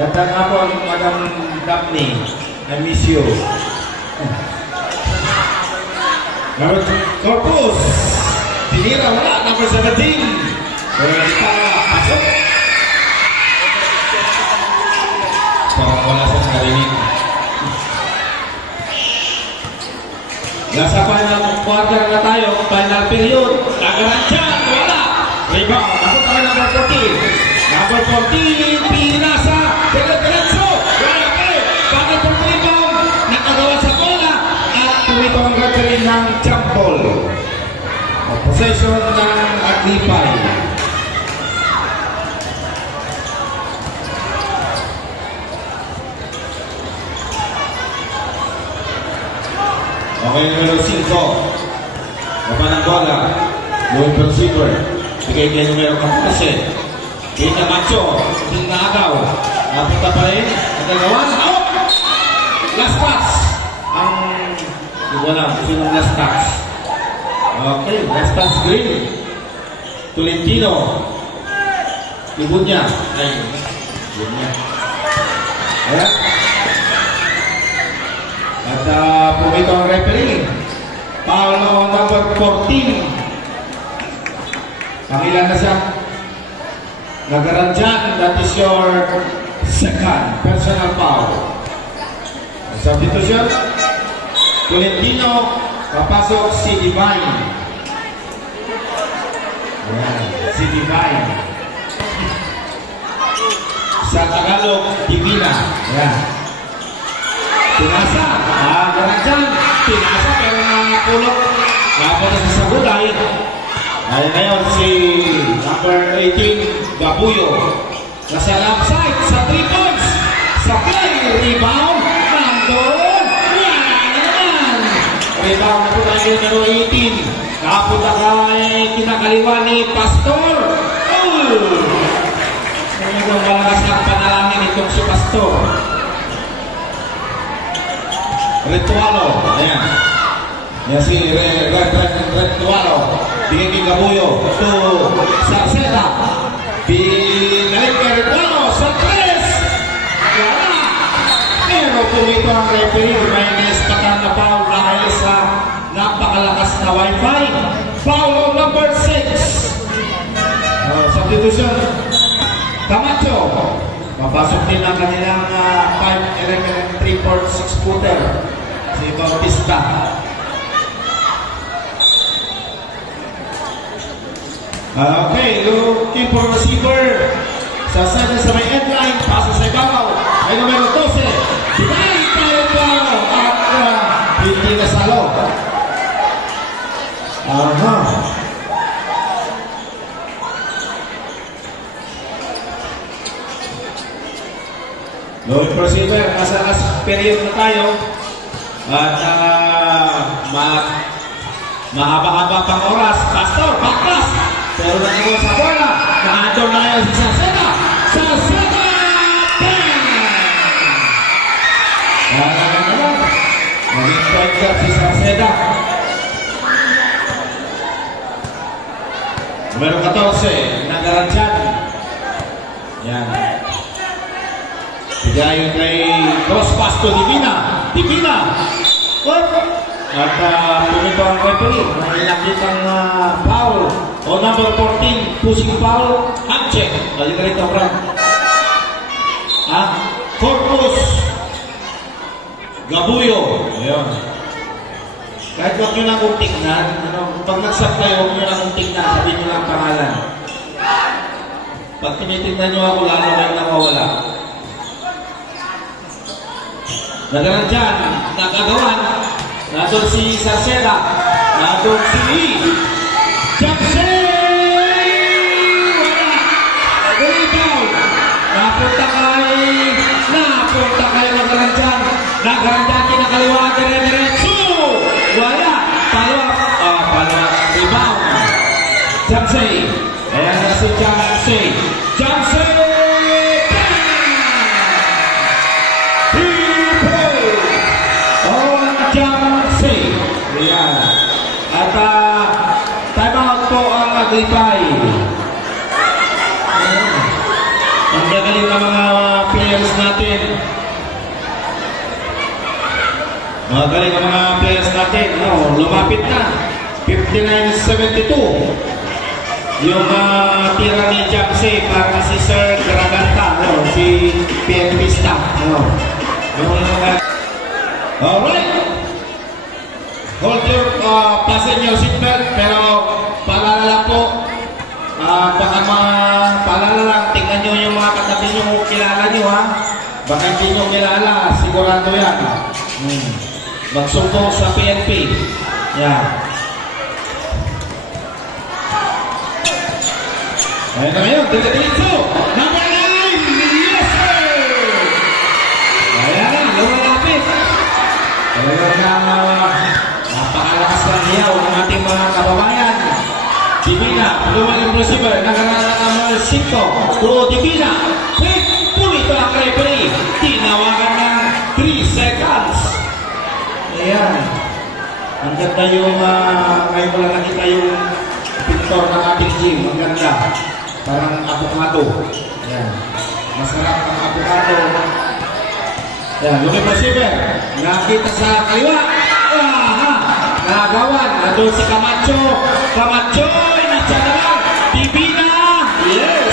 Datang ako ang Madam Daphne. I miss you. Number Corpus. Tinira wala. Number 17. Pero pasok. Parang wala sa narinig. Nasa final quarter na tayo. Final period. Nagaransyan. Wala. Rebound. Ako kami number 14. Number 14. Pinasa. Diretso. Wala kayo. Bago po rebound. Nakagawa sa bola. At tumito ang referee ng jump ball. session ng Aglipay. Okay, numero 5. Baba ng bola. Low receiver. Bigay kay numero 14. Kita Macho. Tingagaw. Napunta pa rin. Nagagawan. Out! Last pass. Ang... Wala. Sinong last pass? Okay. Last pass green. Tolentino. Ibon niya. Ay. Ibon niya. Ayan. At pumito ang referee. Foul on number 14. Pangilan na siya. Nagaran dyan. That is your second personal foul. Substitution. Tolentino. Papasok si Divine. Ayan. Si Divine. Sa Tagalog, Divina. Ayan. Tinasa, ganun dyan. Tinasa, pero nakakulok. Napunta sa Sagulay. Ay ngayon si number 18, Gabuyo. Nasa left side, sa 3 points. Sa play, rebound. Nandun. Yan naman. Rebound na po tayo numero 18. Nakapunta kay kinakaliwa ni Pastor. Ngayon malakas ng panalangin itong si Pastor. Ritualo, ayan. Yan si Ritualo. Bigay kay Gabuyo to Sarceda. Binalik kay Ritualo sa 3. Wala. Pero pumito ang referee. May nespatan na foul dahil sa napakalakas na wifi. Foul number 6. Substitution. Camacho. Papasok din ang kanilang 5'11", 3/4", 6-footer. Si Bautista. Okay, looking for receiver. Sa side sa may endline, pasa sa ibabaw. Ay numero 12. Divine tayo po. At hindi na salo. Lord receiver, nasa last period na tayo. At mahaba-haba pang oras. Pastor, backpass. Pero nagkaroon sa bola. Nakaandor na ngayon si Sarceda. Sarceda! Maging point guard si Sarceda. Numero 14, Nagaranchan. Yan. Bigayon kay cross pass to Divina. Divina! At pumito ang referee. May nakitang foul. O number 14, pushing foul. Hand check. Balik ka rito, Frank. Corpus. Gabuyo. Ayun. Kahit huwag nyo na kung tignan. Pag nagsap kayo, huwag nyo na kung tignan. Sabihin nyo lang pangalan. Pag tinitignan nyo ako, lalo kayo nakawala. Nagaran dyan, nakagawan. Nandun si Sarceda. Nandun si Jackson! Wala! Rebound! Napunta kay Nagaran dyan. Nagaran dyan, kinakaliwa, dire-diretso! Wala! Follow-up. Rebound. Jackson! Ayan na si Jackson. Jackson! Aglipay. Ang gagaling ng mga players natin. Magaling ang mga players natin. Lumapit na. 59-72. Yung tira ni Jackson para si Sir Garaganta. Si PNP staff. Alright. Hold your fasten your seatbelt. Pero paalala lang po, baka paalala lang, tingnan nyo yung mga katabi nyo, kilala nyo ha. Baka hindi nyo kilala, sigurado yan. Magsumbong sa PNP. Yan. Ayan na ngayon, dito. Number 9, yes sir! Ayan na, lumalapit. Talagang napakalakas ng hiyaw ng ating mga kababayan. Divina, lumalang receiver, nakaraan number 5. Pro Divina, quick, pumito ang referee. Tinawagan ng 3 seconds. Ayan. Ang ganda yung, ngayon ko lang nakita yung picture ng ating gym. Ang ganda. Parang avocado. Ayan. Masarap ang avocado. Ayan, lumip receiver. Nakita sa kaliwa. Aha! Nagawan. Nandun si Camacho. Camacho! Inatsa naman. Divina! Yes!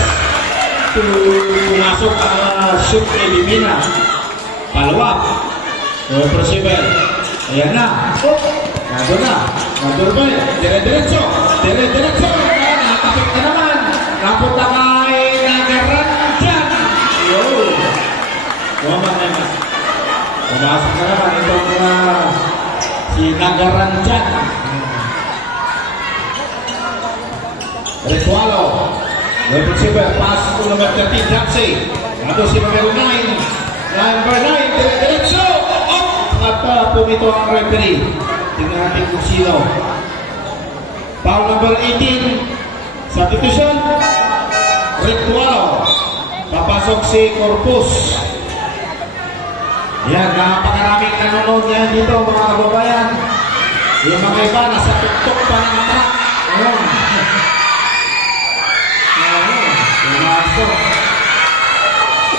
Pumasok ang shoot kay Divina. Palawak. Lumip receiver. Ayan na. Oh! Nandun na. Nandun ba eh? Dire-diretso. Dire-diretso. Nakapit na naman. Napunta kay Nagaranjan. Yun. Wama naman. Pumasok na naman itong si Nagaranjan. Ritualo. Number 7. Pass to number 13. Jamsey. Nandun si number 9. Number 9. Dire-diretso. At pumito ang referee. Tingnan natin kung sino. Foul number 18. Substitution. Ritualo. Papasok si Corpus. Yan, napakaraming nanonood yan dito mga kababayan. Yung mga iba nasa tuktok pa ng atak. Ayun. Pumasok.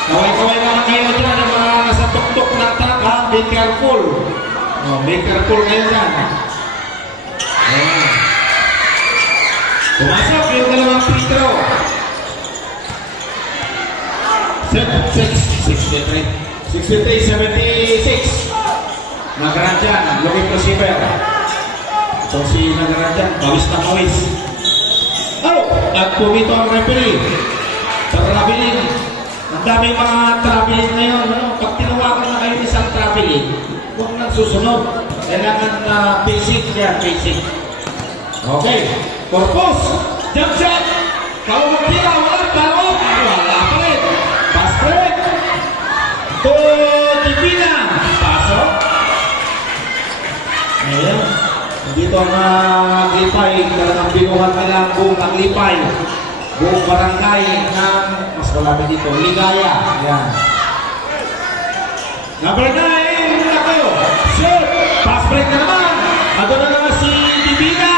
Kaway-kaway naman kayo dyan yung mga nasa tuktok na atak. Be careful. Be careful kayo dyan. Pumasok yung dalawang free throw. 63-76. Nagaranjan, looking receiver. So si Nagaranjan, pawis na pawis. At pumito ang referee. Traveling. Ang daming mga traveling ngayon. Pag tinawagan na kayo isang traveling, huwag nang susunod. Kailangan na basic yan, basic. Okay. Corpus. Jump shot. Kalau magtira, walang tawag. Wala pa rin. Pass break. To Divina. Pasok. Ayan. Dito ang Aglipay. Talagang binuhat nila ang buong Aglipay. Buong barangay ng mas malapit dito. Ligaya. Ayan. Number 9. Muna kayo. Shoot. Pass break na naman. Ado na naman si Divina.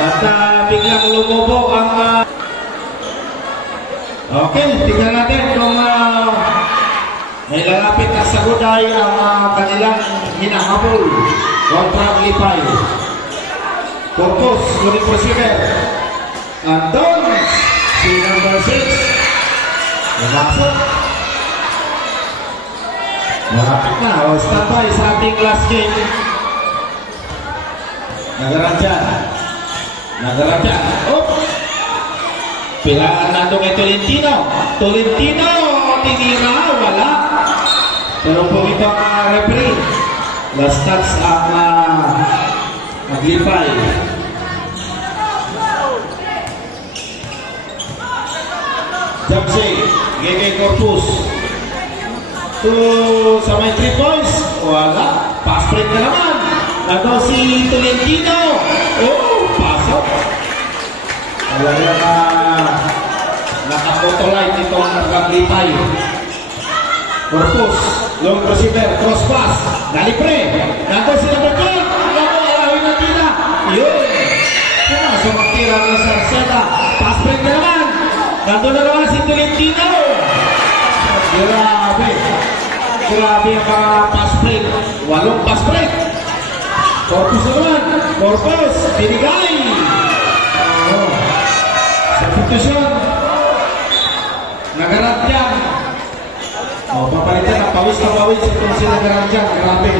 At biglang lumobo ang okay, tingnan natin kung may lalapit na sagot ay ang kanilang hinahabol kontra Aglipay. Corpus, unit receiver. Andon, si number 6. Pumasok. Malapit na. Standby sa ating last game. Nagaranjan. Nagaranjan. Pilaan na ito kay Tolentino. Tolentino, tinira, wala. Pero po ito ang referee. Last touch ang Aglipay. Jamsey, Gege Corpus. Sa may 3 points, wala. Pass break na naman. Nado si Tolentino. Pasok. Wala na nakapotolight itong Aglipay. Corpus, long receiver, cross pass. Nalipre. Nado si number 12. Alawin na tira. Yun. Pumasok ang tira ng Sarceda. Pass break na naman. Nado na naman si Tolentino. Grabe. Grabe ang mga pass break. 8 pass break. Corpus naman. Corpus. Binigay. Substitution. Nagaranjan. Papalitan na pawis na pawis itong si Nagaranjan. Grabe.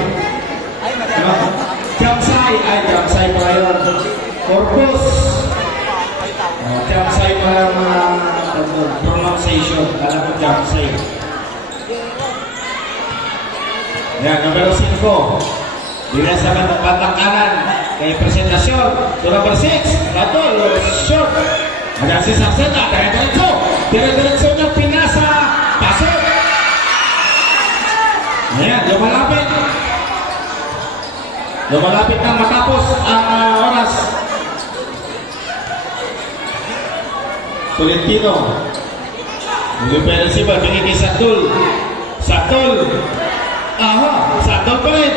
Jamsay. Jamsay pala yun. Corpus. Jamsay pala mga pronunciation. Alam mo Jamsay. Yan, numero 5. Dila sa bandang kanan. Kay presentasyon. To number 6. Ratol. Short. Ayan si Sarseda. Dire-diretso. Dire-diretso niya. Pinasa. Pasok. Ayan. Lumalapit. Lumalapit na matapos ang oras. Tolentino. Yung receiver. Bigay kay Satul. Satul. Aha. Satul pa rin.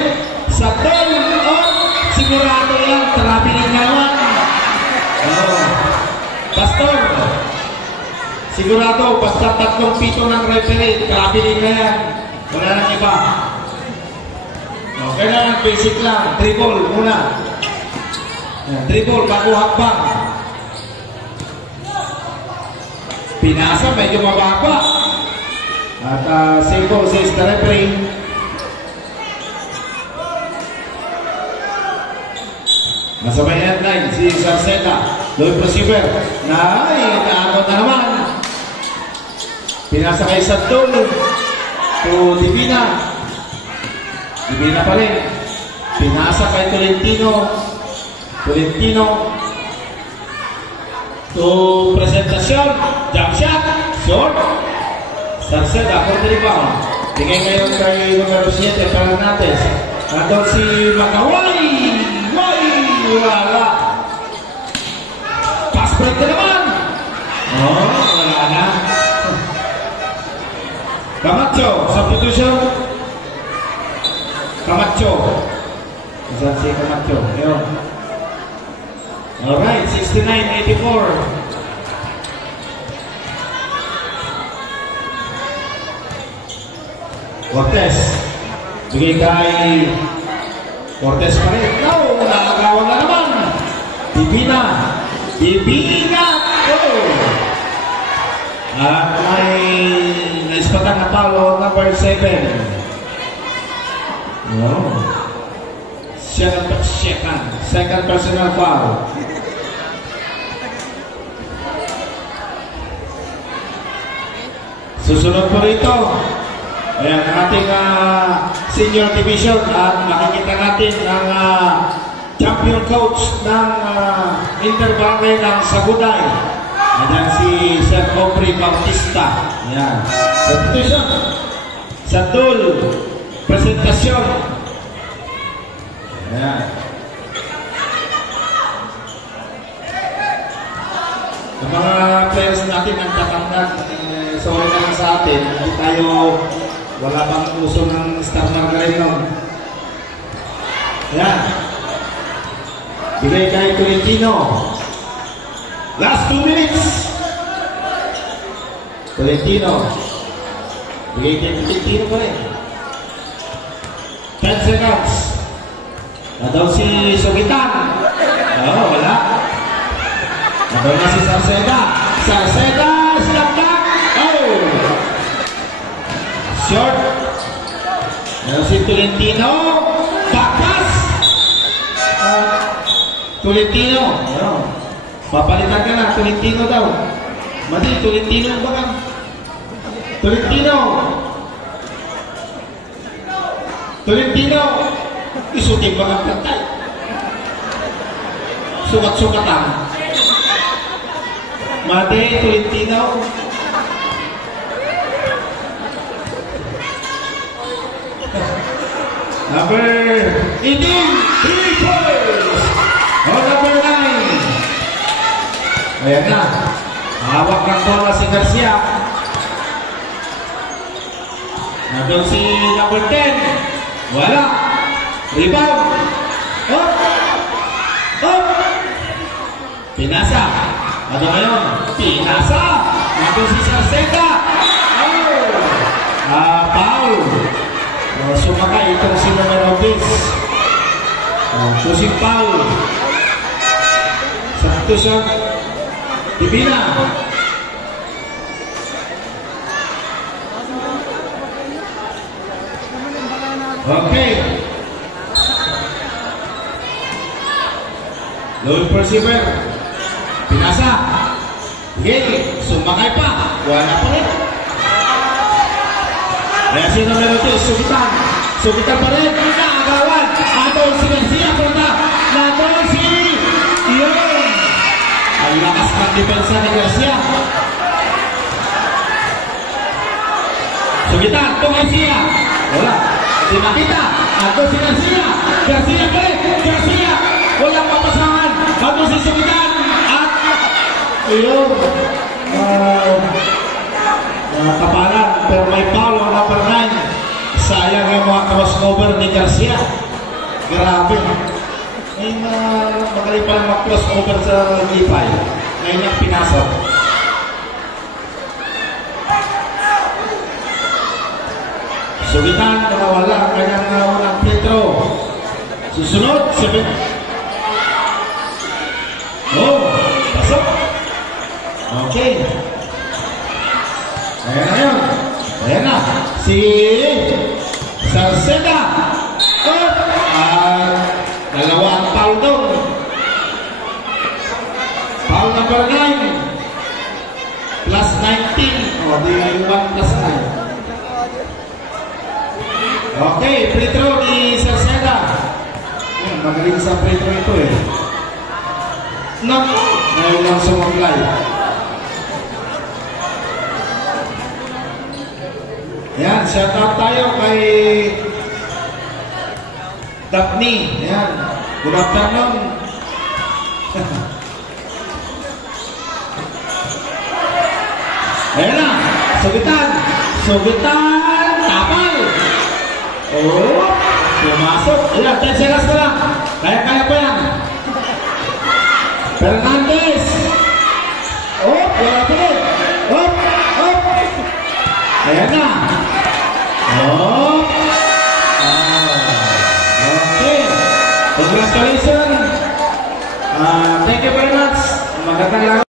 Satul. Oh. Sigurado yan. Traveling naman. Oh. Pastor. Sigurado. Basta 3 pito ng referee. Traveling na yan. Wala nang iba. Okay lang. Basic lang. Dribble muna. Dribble. Bago hakbang. Pinasa. Medyo mababa. At simple says the referee. Nasa may headline, si Sarseda. Low receiver. Naagod na naman. Pinasa kay Satul. To Divina. Divina pa rin. Pinasa kay Tolentino. Tolentino. To presentasyon. Jump shot. Short. Sarseda for the rebound. Bigay ngayon kay numero 7 para natin. Nandun si Makaway. Wala. Pass break na naman. Oh, wala na. Camacho, substitution. Camacho. Saan si Camacho? Ayun. Alright, 69-84. Cortez. Bigay kay Cortez pa rin. No, nakagawa na naman. Divina. Divina. Oh. At may naispatan na palo number 7. Wow. Second personal foul. Susunod po rito. Ayan, ang ating senior division at makikita natin ang champion coach ng Interbarangay ng Saguday. Ayan si Sir Aubrey Bautista. Ayan. Substitution. Satul. Presentasyon. Ayan. Ang mga players natin ang tatanggal. Sorry na lang sa atin. Hindi tayo wala bang uso ng Star Margarine nun. Ayan. Bigay kay Tolentino. Last 2 minutes. Tolentino. Bigay kay Tolentino pa rin. 10 seconds. Na daw si Sugitan. Oo, wala. Na daw na si Sarseda. Sarseda, silaptak. Oh! Short. Meron si Tolentino. Bakas. Tolentino. Ano? Papalitan ka na. Tolentino daw. Mati, Tolentino ba ka? Tolentino. Tolentino. Isutin ba ka patay? Sukat-sukatan. Mati, Tolentino. Number 18, 3 points. O number 9. Ayan na. Hawak ng bola si Garcia. Nandun si number 10. Wala. Rebound. Up. Up. Pinasa. Ano ngayon? Pinasa. Nandun si Sarseda. Oh. Foul. Sumakay itong si numero 10. Shooting foul. Substitution. Divina. Okay. Low receiver. Pinasa. Gate. Sumakay pa. Wala pa rin. Kaya si numero 2, Sugitan. Sugitan pa rin. Nakagawan. At Nandun si Garcia, punta. Nandun si... Yun. Ang lakas ng depensa ni Garcia. Sugitan, ito Garcia. Wala. Hindi makita. Nandun si Garcia. Garcia pa rin. Garcia. Walang papasahan. Nandun si Sugitan. At... Yun. Kapalan. Pero may foul ang number 9. Sayang yung mga crossover ni Garcia. Grabe. May magaling pa lang mag-crossover sa G5. Ngayon niyang pinasok. Sugitan, nakawala ang kanyang unang free throw. Susunod, 7. Oh, pasok. Okay. Ayan na yun. Ayan na. Si Salceda. Dalawa ang foul doon. Foul number 9. Plus 19. O, di 1 plus 9. Okay, free throw ni Salceda. Magaling sa free throw ito eh. No. Ngayon lang sumablay. Ayan, shout out tayo kay Daphne. Ayan, good afternoon. Ayan na, sugitan. Sugitan, tapal. Oh, pumasok. Ayan, 10 seconds na lang. Kaya-kaya pa yan. Fernandez. Oh, wala pa rin. Oh, oh. Ayan na. Oh. Okay. Congratulations. Thank you very much. Magandang